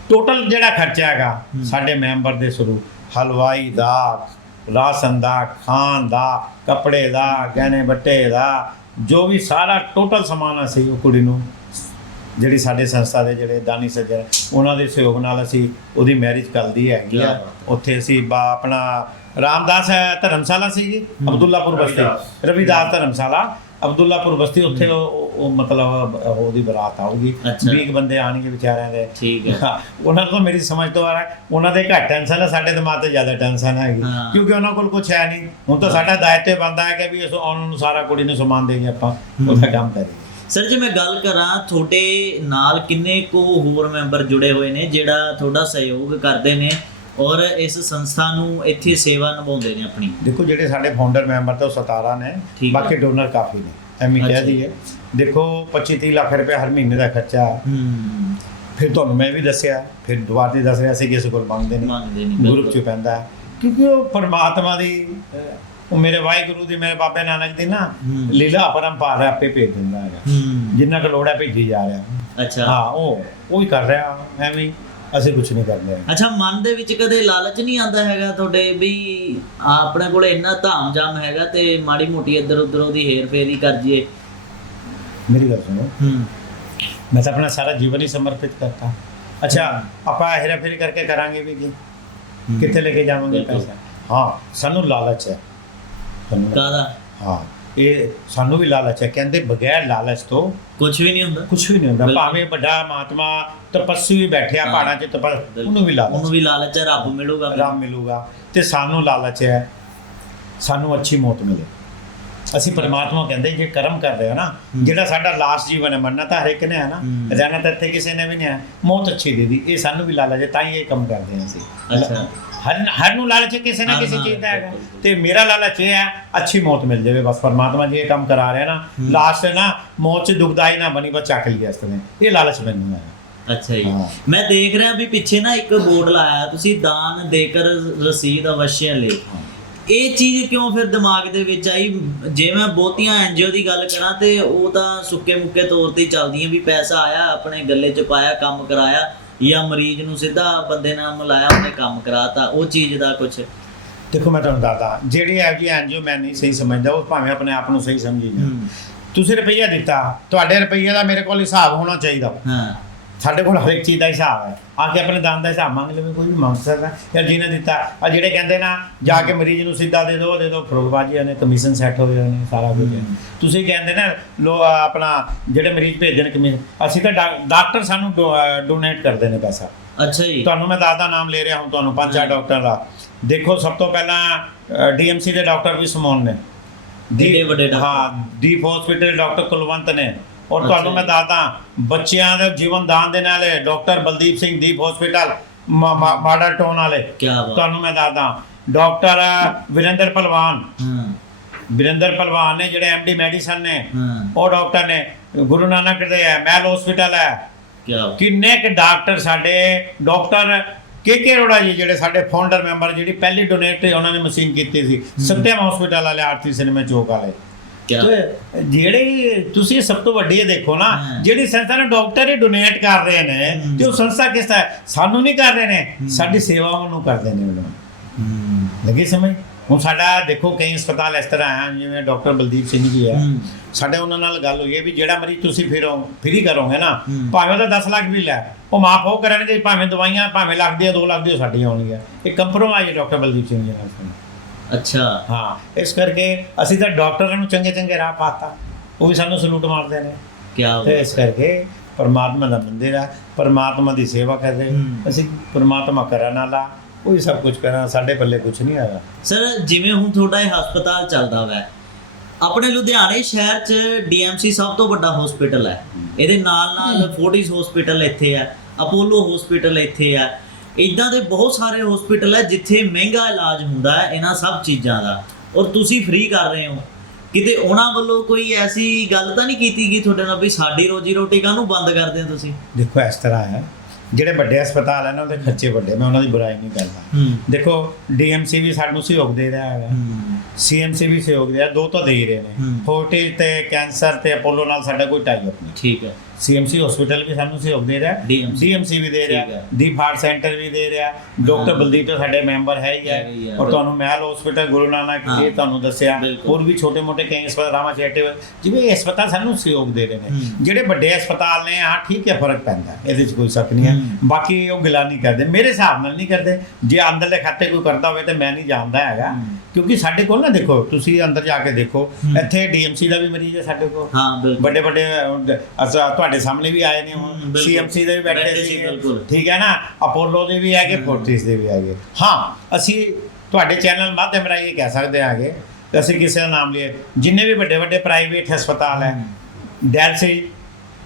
ਟੋਟਲ ਜਿਹੜਾ ਖਰਚਾ ਹੈਗਾ ਸਾਡੇ ਮੈਂਬਰ ਦੇ ਸ਼ੁਰੂ ਹਲਵਾਈ ਦਾ ਰਾਸ਼ਨ ਦਾ ਖਾਣ ਦਾ ਕੱਪੜੇ ਦਾ ਗਹਿਣੇ ਬੱਟੇ ਦਾ ਜੋ ਵੀ ਸਾਰਾ ਟੋਟਲ ਸਮਾਨ ਅਸੀਂ ਉਹ ਕੁੜੀ ਨੂੰ ਜਿਹੜੀ ਸਾਡੇ ਸੰਸਥਾ ਦੇ ਜਿਹੜੇ ਦਾਨੀ ਸੱਜਣ ਉਹਨਾਂ ਦੇ ਸਹਿਯੋਗ ਨਾਲ ਅਸੀਂ ਉਹਦੀ ਮੈਰਿਜ ਕਰਦੀ ਹੈਗੀ ਆ। ਉੱਥੇ ਅਸੀਂ ਆਪਣਾ ਰਾਮਦਾਸ ਹੈ ਧਰਮਸ਼ਾਲਾ ਸੀ ਜੀ ਅਬਦੁੱਲਾਪੁਰ ਬਸਤੀ। ਰਵਿਦਾਸ। ਧਰਮਸ਼ਾਲਾ। ਅਬਦੁੱਲਾਪੁਰ ਬਸਤੀ ਉੱਥੇ ਉਹ ਮਤਲਬ ਉਹਦੀ ਬਰਾਤ ਅੱਛਾ। 20 ਬੰਦੇ ਆਣਗੇ ਵਿਚਾਰਿਆਂ ਦੇ। ਠੀਕ ਹੈ। ਉਹਨਾਂ ਤੋਂ ਮੇਰੀ ਸਮਝ ਤੋਂ ਆ ਰਿਹਾ ਉਹਨਾਂ ਦੇ ਘੱਟ ਟੈਨਸ਼ਨ ਹੈ ਸਾਡੇ ਦਿਮਾਗ ਤੇ ਜ਼ਿਆਦਾ ਟੈਨਸ਼ਨ ਹੈਗੀ। ਹਾਂ। ਕਿਉਂਕਿ ਉਹਨਾਂ ਕੋਲ ਕੁਝ ਹੈ ਨਹੀਂ। ਹੁਣ ਤਾਂ ਸਾਡਾ ਦਾਇਿਤਵ ਬੰਦਾ ਹੈ ਕਿ ਵੀ ਉਸ ਉਹਨਾਂ ਨੂੰ ਸਾਰਾ ਕੁੜੀ ਨੂੰ ਸਮਾਨ ਦੇਗੇ ਆਪਾਂ। ਉਹਦਾ ਕੰਮ ਕਰੀਏ। ਸਰ ਜੇ ਮੈਂ ਗੱਲ ਕਰਾਂ ਤੁਹਾਡੇ ਨਾਲ ਕਿੰਨੇ ਕੋ ਹੋਰ ਮੈਂਬਰ ਜੁੜੇ ਹੋਏ ਨੇ ਜਿਹੜਾ ਤੁਹਾਡਾ ਸਹਿਯੋਗ ਕਰਦੇ ਨੇ? ਔਰ ਇਸ ਸੰਸਥਾ ਨੂੰ ਇੱਥੇ ਸੇਵਾ ਨਿਭਾਉਂਦੇ ਨੇ ਆਪਣੀ। ਦੇਖੋ ਜਿਹੜੇ ਸਾਡੇ ਫਾਊਂਡਰ ਮੈਂਬਰ ਤਾਂ ਉਹ 17 ਨੇ। ਬਾਕੀ ਡੋਨਰ ਕਾਫੀ ਨੇ। ਐਵੇਂ ਕਹਿ। ਦਈਏ ਦੇਖੋ 25 30 ਲੱਖ ਰੁਪਏ ਹਰ ਮਹੀਨੇ ਦਾ ਖਰਚਾ। ਫਿਰ ਤੁਹਾਨੂੰ ਮੈਂ ਵੀ ਦੱਸਿਆ ਫਿਰ ਦੁਬਾਰਾ ਦੀ ਦੱਸ ਰਿਹਾ ਸੀ ਕਿ ਇਸ ਕੋਲ ਮੰਗਦੇ ਨਹੀਂ ਗਰੁੱਪ। ਚ ਪੈਂਦਾ। ਕਿਉਂਕਿ ਉਹ ਪਰਮਾਤਮਾ ਦੀ ਉਹ ਮੇਰੇ ਵਾਹਿਗੁਰੂ ਦੀ ਮੇਰੇ ਬਾਬੇ ਨਾਨਕ ਦੀ ਨਾ। ਲੀਲਾ ਪਰੰਪਰਾ ਹੈ, ਆਪੇ ਭੇਜ ਦਿੰਦਾ ਹੈਗਾ। ਹੂੰ। ਜਿੰਨਾ ਕੁ ਲੋੜ ਹੈ ਭੇਜੀ ਜਾ ਰਿਹਾ। ਅੱਛਾ। ਹਾਂ ਉਹ ਉਹ ਹੀ ਕਰ ਰਿਹਾ। ਐਵੇਂ ਅਸੀਂ ਕੁਝ ਨਹੀਂ ਕਰਦੇ ਅੱਛਾ ਮਨ ਦੇ ਵਿੱਚ ਕਦੇ ਲਾਲਚ ਨਹੀਂ ਆਉਂਦਾ ਹੈਗਾ ਤੁਹਾਡੇ ਵੀ ਆਪਣੇ ਕੋਲ ਇੰਨਾ ਧਾਮ-ਜਾਮ ਹੈਗਾ ਤੇ ਮਾੜੀ ਮੋਟੀ ਇੱਧਰ ਉੱਧਰ ਉਹਦੀ ਹੇਰ ਫੇਰ ਹੀ ਕਰ ਜੀਏ ਮੇਰੀ ਗੱਲ ਸੁਣੋ। ਹੂੰ। ਮੈਂ ਤਾਂ ਆਪਣਾ ਸਾਰਾ ਜੀਵਨ ਹੀ ਸਮਰਪਿਤ ਕਰਤਾ। ਅੱਛਾ ਆਪਾਂ ਹੈਰਾ ਫੇਰੀ ਕਰਕੇ ਕਰਾਂਗੇ ਵੀ ਕੀ? ਕਿੱਥੇ ਲੈ ਕੇ ਜਾਵਾਂਗੇ। ਪੈਸਾ? ਹਾਂ ਸਾਨੂੰ ਲਾਲਚ ਹੈ। ਕਾਦਾ ਹਾਂ। ਇਹ ਸਾਨੂੰ ਵੀ ਲਾਲਚ ਹੈ। ਕਹਿੰਦੇ ਬਗੈਰ ਲਾਲਚ ਤੋਂ ਕੁਝ ਵੀ ਨਹੀਂ ਹੁੰਦਾ। ਕੁਝ ਵੀ ਨਹੀਂ ਹੁੰਦਾ। ਭਾਵੇਂ ਵੱਡਾ ਮਹਾਤਮਾ ਤਪੱਸੀ ਵੀ ਬੈਠਿਆ। ਪਹਾੜਾਂ 'ਚ ਤਪਸ। ਉਹਨੂੰ ਵੀ ਲਾਲਚ। ਉਹਨੂੰ ਵੀ ਲਾਲਚ ਹੈ ਰੱਬ ਮਿਲੂਗਾ। ਆਰਾਮ ਮਿਲੂਗਾ। ਤੇ ਸਾਨੂੰ ਲਾਲਚ ਹੈ ਸਾਨੂੰ ਅੱਛੀ ਮੌਤ ਮਿਲੇ। ਅਸੀਂ ਪਰਮਾਤਮਾ ਕਹਿੰਦੇ ਜੇ ਕਰਮ ਕਰ ਰਹੇ ਹੋ ਨਾ। ਜਿਹੜਾ ਸਾਡਾ ਲਾਸਟ ਜੀਵਨ ਹੈ ਮਰਨਾ ਤਾਂ ਹਰ ਇੱਕ ਨੇ ਹੈ ਨਾ। ਰਹਿਣਾ ਤਾਂ ਇੱਥੇ ਕਿਸੇ ਨੇ ਵੀ ਨਹੀਂ ਹੈ। ਮੌਤ ਅੱਛੀ ਦੇ ਦੀ। ਇਹ ਸਾਨੂੰ ਵੀ ਲਾਲਚ ਹੈ ਤਾਂ ਹੀ ਇਹ ਕੰਮ ਕਰਦੇ ਹਾਂ ਅਸੀਂ। ਅੱਛਾ। ਹਰ ਹਰ ਨੂੰ ਲਾਲਚ ਕਿਸੇ ਨਾ ਕਿਸੇ ਚੀਜ਼ ਦਾ ਹੈਗਾ। ਤੇ ਮੇਰਾ ਲਾਲਚ ਇਹ ਹੈ ਅੱਛੀ ਮੌਤ ਮਿਲ ਜਾਵੇ ਬਸ ਪਰਮਾਤਮਾ ਜੀ ਇਹ ਕੰਮ ਕਰਾ ਰਿਹਾ ਨਾ ਹੂੰ। ਲਾਸਟ ਨਾ ਮੌਤ ਚ ਦੁਖਦਾਈ ਨਾ ਬਣੀ ਬਸ ਚੱਕ ਲਈ ਇਸ ਤਰ੍ਹਾਂ। ਇਹ ਲਾਲਚ ਮੈਨੂੰ ਹੈ। ਅੱਛਾ ਜੀ। ਮੈਂ ਦੇਖ ਰਿਹਾ ਵੀ ਪਿੱਛੇ ਨਾ ਇੱਕ ਬੋਰਡ ਲਾਇਆ ਤੁਸੀਂ ਦਾਨ ਦੇਕਰ ਰਸੀਦ ਅਵਸ਼ਯ ਲੈ। ਇਹ ਚੀਜ਼ ਕਿਉਂ ਫਿਰ ਦਿਮਾਗ ਦੇ ਵਿੱਚ ਆਈ? ਜੇ ਮੈਂ ਬਹੁਤੀਆਂ ਐਨਜੀਓ ਦੀ ਗੱਲ ਕਰਾਂ ਤੇ ਉਹ ਤਾਂ ਸੁੱਕੇ ਮੁੱਕੇ ਤੌਰ ਤੇ ਚੱਲਦੀਆਂ ਵੀ ਪੈਸਾ ਆਇਆ ਆਪਣੇ ਗੱਲੇ 'ਚ ਪਾਇਆ ਕੰਮ ਕਰਾਇਆ। ਜਾਂ ਮਰੀਜ਼ ਨੂੰ ਸਿੱਧਾ ਬੰਦੇ ਨਾਲ ਮਿਲਾਇਆ ਉਹਨੇ ਕੰਮ ਕਰਾਤਾ ਉਹ ਚੀਜ਼ ਦਾ ਕੁਝ ਦੇਖੋ ਮੈਂ ਤੁਹਾਨੂੰ ਦੱਸਦਾ ਜਿਹੜੀ ਐ ਜੀ ਐਨਜੀਓ ਮੈਂ ਨਹੀਂ ਸਹੀ ਸਮਝਦਾ ਉਹ ਭਾਵੇਂ ਆਪਣੇ ਆਪ ਨੂੰ ਸਹੀ ਸਮਝੀ ਜਾ ਤੁਸੀਂ ਰੁਪਈਆ ਦਿੱਤਾ ਤੁਹਾਡੇ ਰੁਪਈਏ ਦਾ ਮੇਰੇ ਕੋਲ ਹਿਸਾਬ ਹੋਣਾ ਚਾਹੀਦਾ। ਹਾਂ। ਸਾਡੇ ਕੋਲ ਹਰ ਇੱਕ ਚੀਜ਼ ਦਾ ਹਿਸਾਬ ਹੈ। ਆ ਕੇ ਆਪਣੇ ਦਾਨ ਦਾ ਹਿਸਾਬ ਮੰਗ ਲਵੇ ਕੋਈ ਵੀ ਮੰਗ ਸਕਦਾ। ਯਾਰ ਜਿਹਨੇ ਦਿੱਤਾ ਆ ਜਿਹੜੇ ਕਹਿੰਦੇ ਨਾ ਜਾ ਕੇ ਮਰੀਜ਼ ਨੂੰ ਸਿੱਧਾ ਦੇ ਦਿਓ ਦੇ ਦਿਓ ਫਰੋਗਬਾਜ਼ੀਆਂ ਨੇ ਕਮਿਸ਼ਨ ਸੈੱਟ ਹੋਏ ਨੇ ਸਾਰਾ ਕੁਝ। ਹੈ। ਤੁਸੀਂ ਕਹਿੰਦੇ ਨਾ ਲੋ ਆਪਣਾ ਜਿਹੜੇ ਮਰੀਜ਼ ਭੇਜਣ ਕਮਿਸ਼ਨ ਅਸੀਂ ਤਾਂ ਡਾਕਟਰ ਸਾਨੂੰ ਡੋਨੇਟ ਕਰਦੇ ਨੇ ਪੈਸਾ। ਅੱਛਾ ਜੀ। ਤੁਹਾਨੂੰ ਮੈਂ ਦਾਦਾ ਨਾਮ ਲੈ ਰਿਹਾ ਹਾਂ ਤੁਹਾਨੂੰ ਪੰਜ ਚਾਰ ਹਾਂ। ਡਾਕਟਰ ਦਾ। ਦੇਖੋ ਸਭ ਤੋਂ ਪਹਿਲਾਂ ਡੀਐਮਸੀ ਦੇ ਡਾਕਟਰ ਵੀ ਸਮੋਨ ਨੇ। ਏਡੇ ਵੱਡੇ ਡਾਕਟਰ। ਹਾਂ ਦੀਪ ਹਸਪੀਟਲ ਡਾਕਟਰ ਕੁਲਵੰਤ ਨੇ। ਔਰ ਤੁਹਾਨੂੰ। ਮੈਂ ਦੱਸਦਾ ਬੱਚਿਆਂ ਦੇ ਜੀਵਨ ਦਾਨ ਦੇਣ ਵਾਲੇ doctor Baldeep Singh Deep hospital Model Town ਵਾਲੇ। ਤੁਹਾਨੂੰ ਮੈਂ ਦੱਸਦਾ ਡਾਕਟਰ ਵਿਰੇਂਦਰ ਪਹਿਲਵਾਨ ਵਿਰੇਂਦਰ ਪਹਿਲਵਾਨ ਨੇ ਜਿਹੜੇ ਐਮਡੀ ਮੈਡੀਸਨ ਨੇ ਉਹ ਡਾਕਟਰ ਨੇ ਗੁਰੂ ਨਾਨਕ ਦੇ ਹੈ ਮੈਲ ਹਸਪੀਟਲ ਹੈ। ਕਿੰਨੇ ਕੁ ਡਾਕਟਰ ਸਾਡੇ ਡਾਕਟਰ ਕੇ ਕੇ ਅਰੋੜਾ ਜੀ ਜਿਹੜੇ ਸਾਡੇ ਫਾਊਂਡਰ ਮੈਂਬਰ ਜਿਹੜੀ ਪਹਿਲੀ ਡੋਨੇਟ ਉਹਨਾਂ ਨੇ ਮਸ਼ੀਨ ਕੀਤੀ ਸੀ ਸਤਿਅਮ ਹਸਪੀਟਲ ਵਾਲੇ ਆਰਤੀ ਸਿਨੇਮਾ ਚੌਕ ਵਾਲੇ। ਤੇ ਜਿਹੜੇ ਤੁਸੀਂ ਸਭ ਤੋਂ ਵੱਡੀ ਇਹ ਦੇਖੋ ਨਾ। ਜਿਹੜੀ ਸੰਸਥਾ ਨੇ ਡਾਕਟਰ ਹੀ ਡੋਨੇਟ ਕਰ ਰਹੇ ਨੇ। ਤੇ ਉਹ ਸੰਸਥਾ ਕਿਸ ਤਰ੍ਹਾਂ? ਸਾਨੂੰ ਨਹੀਂ ਕਰ ਰਹੇ ਨੇ। ਸਾਡੀ ਸੇਵਾਵਾਂ ਨੂੰ ਕਰਦੇ ਨੇ ਉਹ ਹੂੰ ਲੱਗੀ ਸਮਝ ਹੁਣ ਸਾਡਾ ਦੇਖੋ ਕਈ ਹਸਪਤਾਲ ਇਸ ਤਰ੍ਹਾਂ ਆ ਜਿਵੇਂ ਡਾਕਟਰ ਬਲਦੀਪ ਸਿੰਘ ਜੀ ਹੂੰ। ਸਾਡੇ ਉਹਨਾਂ ਨਾਲ ਗੱਲ ਹੋਈ ਹੈ ਵੀ ਜਿਹੜਾ ਮਰੀਜ਼ ਤੁਸੀਂ ਫਿਰੋ ਫ੍ਰੀ ਕਰੋਗੇ ਨਾ। ਭਾਵੇਂ ਉਹਦਾ 10 ਲੱਖ ਵੀ ਲੈ ਉਹ ਮਾਫ ਹੋ ਕਰਨਗੇ ਭਾਵੇਂ ਦਵਾਈਆਂ ਭਾਵੇਂ ਲੱਖ ਦੀਆਂ 2 ਲੱਖ ਦੀਆਂ ਸਾਡੀਆਂ ਆਉਣਗੀਆਂ ਇਹ ਕੰਪਰੋਮਾਈਜ਼ ਡਾਕਟਰ ਬਲਦੀਪ ਸਿੰਘ ਜੀ ਨਾਲ। ਅੱਛਾ। ਹਾਂ ਇਸ ਕਰਕੇ ਅਸੀਂ ਤਾਂ ਡਾਕਟਰਾਂ ਨੂੰ ਚੰਗੇ ਚੰਗੇ ਰਾਹ ਪਾਤਾ। ਉਹ ਵੀ ਸਾਨੂੰ ਸਲੂਟ ਮਾਰਦੇ ਨੇ। ਕੀ ਤੇ ਇਸ ਕਰਕੇ ਪਰਮਾਤਮਾ ਦਾ ਮੰਦਿਰ ਹੈ ਪਰਮਾਤਮਾ ਦੀ ਸੇਵਾ ਕਰਦੇ। ਅਸੀਂ ਪਰਮਾਤਮਾ ਕਰਨ ਵਾਲਾ ਉਹ ਹੀ ਸਭ ਕੁਝ ਕਰਾਂ ਸਾਡੇ ਪੱਲੇ ਕੁਝ ਨਹੀਂ ਆਇਆ ਸਰ ਜਿਵੇਂ ਹੁਣ ਤੁਹਾਡਾ ਇਹ ਹਸਪਤਾਲ ਚੱਲਦਾ ਵੈ ਆਪਣੇ ਲੁਧਿਆਣੇ ਸ਼ਹਿਰ 'ਚ ਡੀਐਮਸੀ ਸਭ ਤੋਂ ਵੱਡਾ ਹਸਪੀਟਲ ਹੈ। ਇਹਦੇ ਨਾਲ ਨਾਲ ਫੋਰਟਿਸ ਹਸਪੀਟਲ ਇੱਥੇ ਹੈ ਅਪੋਲੋ ਹਸਪੀਟਲ ਇੱਥੇ ਹੈ। ਇਦਾਂ ਦੇ ਬਹੁਤ ਸਾਰੇ ਹਸਪੀਟਲ ਹੈ ਜਿੱਥੇ ਮਹਿੰਗਾ ਇਲਾਜ ਹੁੰਦਾ ਹੈ ਇਹਨਾਂ ਸਭ ਚੀਜ਼ਾਂ ਦਾ। ਔਰ ਤੁਸੀਂ ਫ੍ਰੀ ਕਰ ਰਹੇ ਹੋ। ਕਿਤੇ ਉਹਨਾਂ ਵੱਲੋਂ ਕੋਈ ਐਸੀ ਗੱਲ ਤਾਂ ਨਹੀਂ ਕੀਤੀ ਗਈ ਤੁਹਾਡੇ ਨਾਲ ਵੀ ਸਾਡੀ ਰੋਜੀ ਰੋਟੀ ਕਾਹਨੂੰ ਬੰਦ ਕਰਦੇ ਹੋ ਤੁਸੀਂ? ਦੇਖੋ ਇਸ ਤਰ੍ਹਾਂ ਹੈ। ਜਿਹੜੇ ਵੱਡੇ ਹਸਪਤਾਲ ਹਨ ਉਹਦੇ ਖਰਚੇ ਵੱਡੇ ਮੈਂ ਉਹਨਾਂ ਦੀ ਬੁਰਾਈ ਨਹੀਂ ਕਰਦਾ। ਹੂੰ। ਦੇਖੋ ਡੀਐਮਸੀ ਵੀ ਸਾਨੂੰ ਸਹਿਯੋਗ ਦੇ ਰਿਹਾ ਹੈਗਾ। ਸੀਐਮਸੀ ਵੀ ਸਹਿਯੋਗ ਦੇ ਰਿਹਾ ਦੋ ਤਾਂ ਦੇ ਹੀ ਰਹੇ ਨੇ। ਹੂੰ। ਫੋਰਟਿਸ ਤੇ ਕੈਂਸਰ ਤੇ ਅਪੋਲੋ ਨਾਲ ਸਾਡਾ ਕੋਈ ਟਾਈ ਅਪ ਨਹੀਂ। ਠੀਕ ਹੈ। ਸੀਐਮਸੀ ਹਸਪੀਟਲ ਵੀ ਸਾਨੂੰ ਸਹਿਯੋਗ ਦੇ ਰਿਹਾ ਡੀਐਮਸੀ ਵੀ ਦੇ ਰਿਹਾ। ਦੀਪ ਹਾਰਟ ਸੈਂਟਰ ਵੀ ਦੇ ਰਿਹਾ ਡਾਕਟਰ। ਬਲਦੀਪ ਤਾਂ ਸਾਡੇ ਮੈਂਬਰ ਹੈ ਹੀ ਹੈ ਔਰ ਤੁਹਾਨੂੰ ਮਹਿਲ ਹਸਪੀਟਲ ਗੁਰੂ ਨਾਨਕ। ਜੀ ਤੁਹਾਨੂੰ ਦੱਸਿਆ। ਹੋਰ ਵੀ ਛੋਟੇ ਮੋਟੇ ਕਈ ਹਸਪਤਾਲ ਰਾਮਾ ਚੈਰੀਟੇਬਲ ਜਿਵੇਂ ਇਹ ਹਸਪਤਾਲ ਸਾਨੂੰ ਸਹਿਯੋਗ ਦੇ ਰਹੇ ਨੇ। ਜਿਹੜੇ ਵੱਡੇ ਹਸਪਤਾਲ ਨੇ ਹਾਂ ਠੀਕ ਹੈ ਫ਼ਰਕ ਪੈਂਦਾ ਇਹਦੇ 'ਚ ਕੋਈ ਸ਼ੱਕ ਨਹੀਂ ਹੈ। ਬਾਕੀ ਉਹ ਗਿਲਾ ਨਹੀਂ ਕਰਦੇ ਮੇਰੇ ਹਿਸਾਬ ਨਾਲ ਨਹੀਂ ਕਰਦੇ ਜੇ ਅੰਦਰਲੇ ਖਾਤੇ ਕੋਈ ਕਰਦਾ ਹੋਵੇ ਤੇ ਮੈਂ ਨਹੀਂ ਜਾਣਦਾ ਹੈਗਾ। ਕਿਉਂਕਿ ਸਾਡੇ ਕੋਲ ਨਾ ਦੇਖੋ ਤੁਸੀਂ ਅੰਦਰ ਜਾ ਕੇ ਦੇਖੋ। ਇੱਥੇ ਡੀਐਮਸੀ ਦਾ ਵੀ ਮਰੀਜ਼ ਹੈ ਸਾਡੇ ਕੋਲ। ਹਾਂ ਬਿਲਕੁਲ। ਵੱਡੇ ਵੱਡੇ ਅਸਾਂ ਤੁਹਾਡੇ ਸਾਹਮਣੇ ਵੀ ਆਏ ਨੇ ਹੁਣ। ਸੀਐਮਸੀ ਦੇ ਵੀ ਬੈਠੇ ਸੀ। ਠੀਕ ਹੈ ਨਾ? ਅਪੋਲੋ ਦੇ ਵੀ ਹੈਗੇ ਫੋਰਟਿਸ ਦੇ ਵੀ ਹੈਗੇ। ਹਾਂ ਅਸੀਂ ਤੁਹਾਡੇ ਚੈਨਲ ਮਾਧਿਅਮ ਰਾਹੀਂ ਇਹ ਕਹਿ ਸਕਦੇ ਹਾਂਗੇ ਕਿ ਅਸੀਂ ਕਿਸੇ ਦਾ ਨਾਮ ਲਈਏ। ਜਿੰਨੇ ਵੀ ਵੱਡੇ ਵੱਡੇ ਪ੍ਰਾਈਵੇਟ ਹਸਪਤਾਲ ਹੈ ਡੈਲ ਸੇ